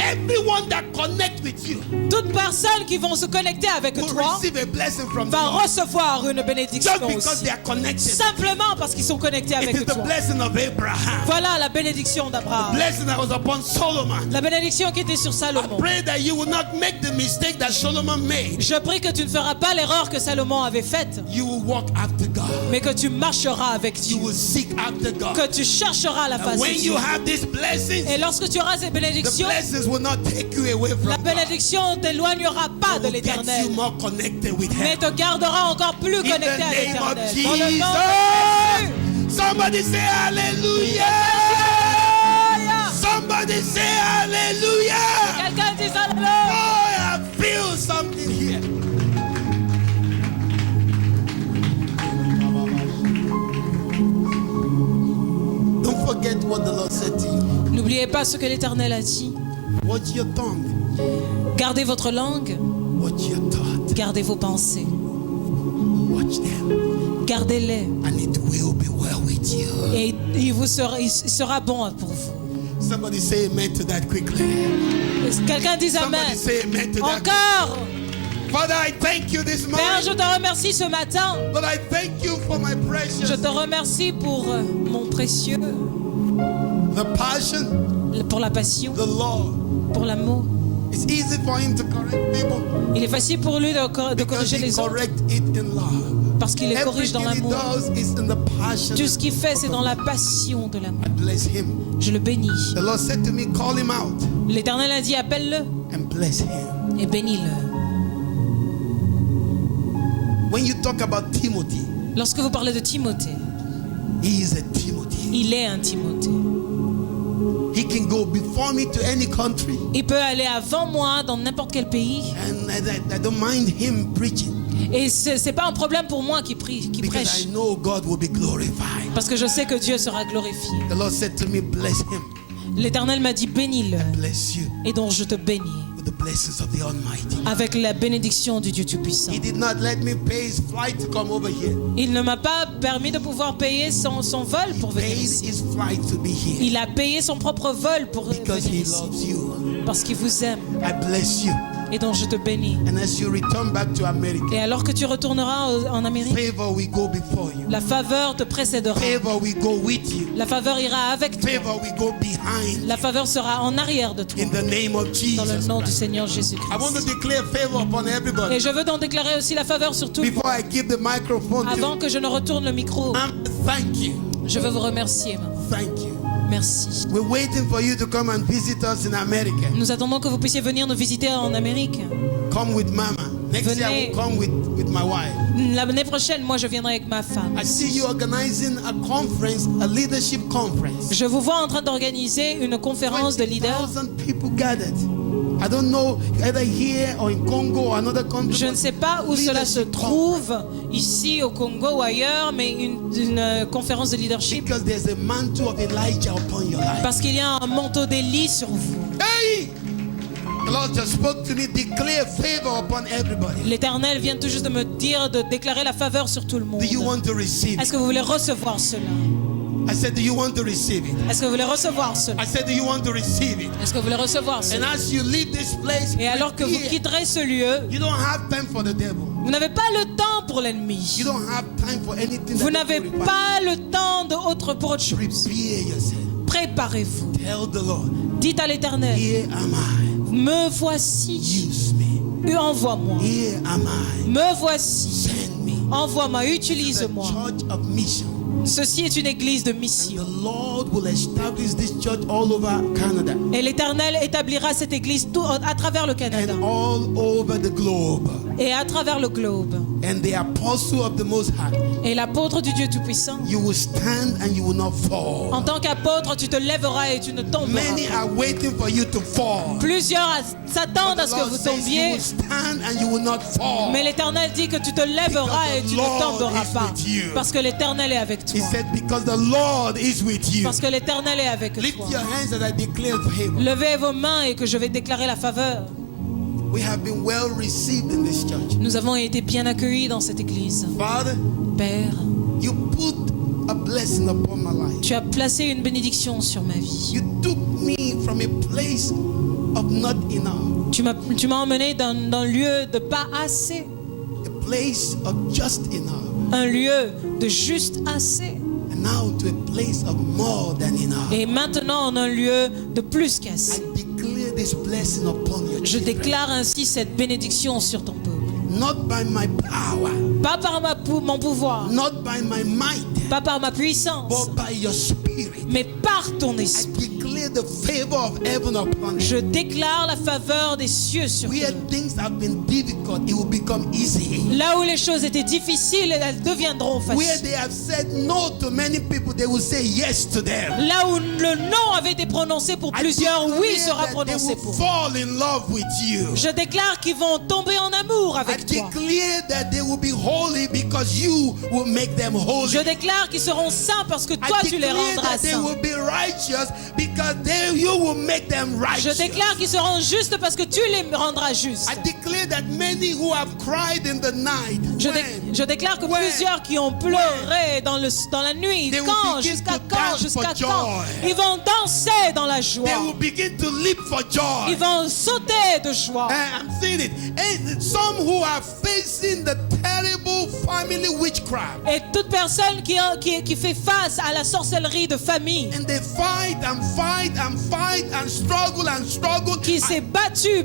Everyone that connect with you Toute personne qui vont se connecter avec will toi receive a blessing from the va Lord. recevoir une bénédiction Just because aussi. they are connected. Simplement parce qu'ils sont connectés It avec is the toi. blessing of Abraham. Voilà la bénédiction d'Abraham. Blessing that was upon Solomon. La bénédiction qui était sur I Salomon. pray that you will not make the mistake that Solomon made. Je prie que tu ne feras pas l'erreur que Salomon avait faite, You will walk after God. mais que tu marcheras avec You Dieu. will seek after God. Que tu chercheras la face And de when Dieu. you have these blessings, Et lorsque tu auras ces the bénédictions, blessings will not take you away from la God. bénédiction ne t'éloignera pas de It will get l'Éternel, you more connected with mais Him. te gardera encore plus In the connecté à name of l'Éternel. Dans le nom de Jésus. Jesus. Somebody say hallelujah. Somebody say hallelujah. Quelqu'un dit Oh, Alléluia. I feel something here. Don't forget what the Lord said to you. N'oubliez pas ce que l'Éternel a dit. Watch your tongue. Gardez votre langue, Watch your thought. gardez vos pensées, Watch them. gardez-les, And it will be well with you. et il sera bon pour vous. Somebody say amen to that quickly. Quelqu'un dit Somebody Amen. say amen to that. Encore. Father, I thank you this Père, morning. je te remercie ce matin. Lord, I thank you for my Je precious. te remercie pour mon précieux, The passion, pour la passion, the law. pour l'amour. It's easy for him to correct people Il est facile pour lui de because corriger he les autres correct it in love. parce qu'il les corrige dans Everything he l'amour. does is in the passion. Tout ce qu'il fait, c'est dans la passion de l'amour. I bless him. Je le bénis. The Lord said to me, call him out L'Éternel a dit, appelle-le and bless him. et bénis-le. When you talk about Timothy, Lorsque vous parlez de Timothée, he is a Timothy. il est un Timothée. He can go before me to any country, Il peut aller avant moi dans n'importe quel pays. and I don't mind him preaching Et c'est pas un problème pour moi qui because prêche. I know God will be glorified. Parce que je sais que Dieu sera glorifié. The Lord said to me, bless him, L'Éternel m'a dit, bénis-le. bless you Et donc je te bénis with the blessings of the Almighty. avec la bénédiction du Dieu Tout-Puissant. He did not let me pay his flight to come over here. Il ne m'a pas permis de pouvoir payer son vol pour venir Paid ici. his flight to be here Il a payé son propre vol pour because venir he ici. loves you. Parce qu'il vous aime. I bless you. Et donc je te bénis. And as you return back to America, Et alors que tu retourneras en Amérique, favor will go before you. la faveur te précédera. Favor will go with you. La faveur ira avec toi. Favor will go behind. La faveur sera en arrière de toi. In the name of Dans le Jesus nom du Christ. Seigneur I want to Jésus-Christ. declare favor upon everybody. Et je veux donc déclarer aussi la faveur sur tout le monde. Before I give the microphone to Avant you, que je ne retourne le micro, thank you. je veux vous remercier. maman. Thank you. Merci. We're waiting for you to come and visit us in America. Nous attendons que vous puissiez venir nous visiter en Amérique. Come with Mama. Next year I will come with my wife. L'année prochaine, moi, je viendrai avec ma femme. I see you organizing a conference, a leadership conference. Je vous vois en train d'organiser une conférence de leaders. 20,000 people gathered. I don't know, either here or in Congo or another country. Je ne sais pas où cela se trouve, ici au Congo ou ailleurs, mais une conférence de leadership. Because there's a mantle of Elijah upon your life. Parce qu'il y a un manteau d'Élie sur vous. Hey! The Lord just spoke to me. Declare favor upon everybody. L'Éternel vient tout juste de me dire de déclarer la faveur sur tout le monde. Do you want to receive Est-ce it? que vous voulez recevoir cela? I said, do you want to receive it? Est-ce que vous voulez recevoir cela? I said, do you want to receive it? Est-ce que vous voulez recevoir And cela? as you leave this place, Et alors que vous prepare. quitterez ce lieu, You don't have time for the devil. vous n'avez pas le temps pour l'ennemi. You don't have time for anything. Vous that n'avez the devil pas le temps pour autre chose. requires. Prepare yourself. Préparez-vous. Tell the Lord, Dites à l'Éternel, here am I. me voici, Use me. envoie-moi. Here am I. Me voici, Send me. envoie-moi, The utilise-moi. church of mission. Ceci est une église de The mission. Lord will establish this church all over Canada Et l'Éternel établira cette église à travers le Canada and all over the globe. et à travers le globe. And the apostle of the Most High, Et l'apôtre du Dieu Tout-Puissant, you will stand and you will not fall. en tant qu'apôtre, tu te lèveras et tu ne tomberas Many pas. are waiting for you to fall. Plusieurs s'attendent à The ce que Lord vous says you tombiez, will stand and you will not fall. mais l'Éternel dit que tu te lèveras et tu ne tomberas pas. Parce que l'Éternel est avec He toi. said, because the Lord is with you. Parce que l'Éternel est avec Lift toi. your hands as I declare favor. Levez vos mains et que je vais déclarer la faveur. We have been well received in this church. Nous avons été bien accueillis dans cette église. Father, Père, you put a blessing upon my life. tu as placé une bénédiction sur ma vie. You took me from a place of not enough, Tu m'as emmené dans un lieu de pas assez, a place of just enough, un lieu de juste assez, and now to a place of more than enough. et maintenant en un lieu de plus I qu'assez. declare this blessing upon your Je children. déclare ainsi cette bénédiction sur ton peuple. Not by my power, Pas par mon pouvoir, not by my might, pas par ma puissance, but by your spirit. mais par ton I esprit. declare the favor of heaven upon you. Je déclare la faveur des cieux sur Where eux. things have been difficult, it will become easy. Là où les choses étaient difficiles, elles deviendront Where faciles. they have said no to many people, they will say yes to them. Là où le non avait été prononcé pour I plusieurs, declare oui sera that prononcé they pour. will fall in love with you. Je déclare qu'ils vont tomber en amour I avec toi. declare that they will be holy because you will make them holy. Je déclare qu'ils seront saints parce que toi I tu les declare rendras that they saints. will be righteous because you will make them Je righteous. déclare qu'ils seront justes parce que tu les rendras justes. I declare that many who have cried in the night, Je déclare que when plusieurs qui ont pleuré dans la nuit, They will quand, begin jusqu'à to quand, dance jusqu'à for quand, joy. ils vont danser dans la joie. they will begin to leap for joy. Ils vont sauter de joie. I'm seeing it. And some who are facing the terrible family witchcraft. Et toute personne qui fait face à la sorcellerie de famille, And they fight and fight and fight and struggle. qui s'est battu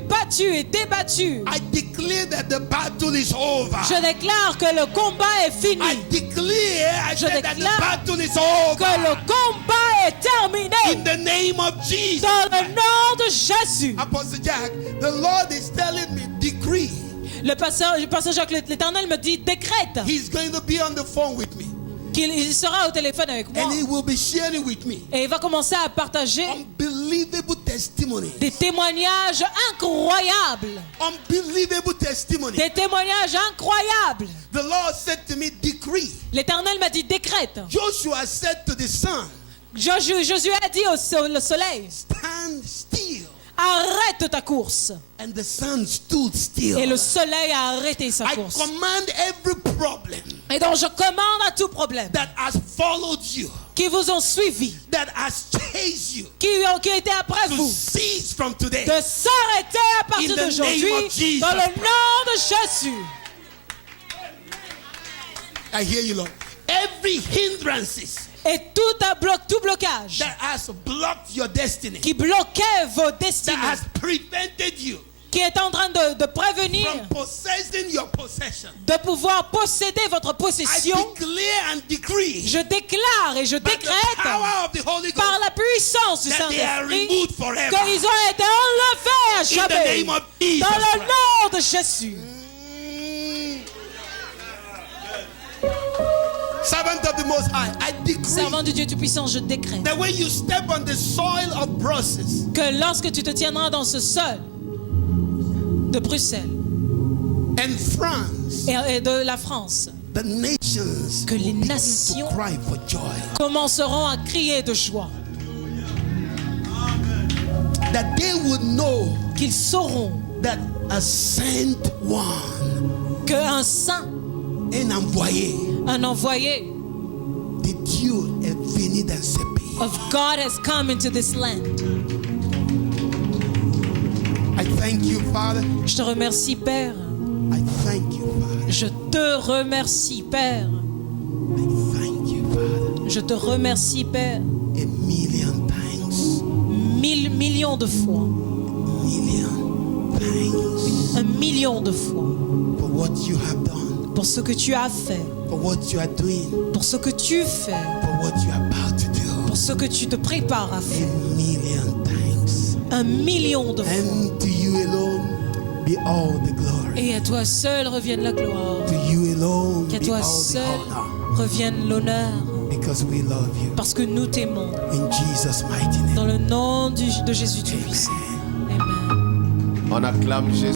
et débattu, I declare that the battle is over. je déclare que le combat est fini, I declare, I Je said that the déclare battle is que le over. combat est terminé In the name of Jesus. dans le nom de Jésus. Apostle Jack, the Lord is telling me, decree. Le pasteur Jacques, l'Éternel me dit, décrète He's going to be on the phone with me. qu'il sera au téléphone avec moi And he will be sharing with me et il va commencer à partager unbelievable testimony. des témoignages incroyables. Unbelievable testimony. Des témoignages incroyables. The Lord said to me, decree. L'Éternel m'a dit, décrète. Joshua said to the sun, Josué a dit au soleil, stand still. arrête ta course. And the sun stood still. Et le soleil a arrêté sa I course. command every problem Et donc je commande à tout problème that has followed you, qui vous ont suivi, that has chased you, qui étaient après to vous, cease from today. de s'arrêter à partir In the name d'aujourd'hui of Jesus dans le nom de Jésus. I hear you, Lord. Every hindrances Et tout blocage that has blocked your destiny, qui bloquait vos that destinées, has prevented you qui est en train de prévenir from possessing your possession, de pouvoir posséder votre I possession, declare and decree je déclare et je by the décrète power of the Holy par Ghost la puissance du that they are Saint-Esprit removed forever. qu'ils ont été enlevés à In the jamais name of Jesus dans le Christ. nom de Jésus. Servant of the Most High, I decree Servant du Dieu Tout-Puissant, je décrète that when you step on the soil of Brussels, que lorsque tu te tiendras dans ce sol de Bruxelles and France, et de la France, the nations que les will begin nations to cry for joy. commenceront à crier de joie, That they would know qu'ils sauront that a sent one, qu'un saint, un envoyé, un envoyé the Dieu est venu venu dans ce pays. of God has come into this land. I thank you, Father. Je te remercie, Père. I thank you, Father. Je te remercie, Père. I thank you, Father. Je te remercie, Père. A million thanks. 1000 millions de fois. Million thanks 1 million de fois. for what you have done, Pour ce que tu as fait. for what you are doing, Pour ce que tu fais. for what you are about to do. Pour ce que tu te prépares à faire. A million thanks. 1 million de fois. And to you alone be all the glory. Et à toi seul revienne la gloire. To you alone Qu'à be toi all the seul honor. revienne l'honneur. Because we love you. Parce que nous t'aimons. In Jesus' mighty name. Dans le nom de Jésus Christ. Amen. On acclame Jésus.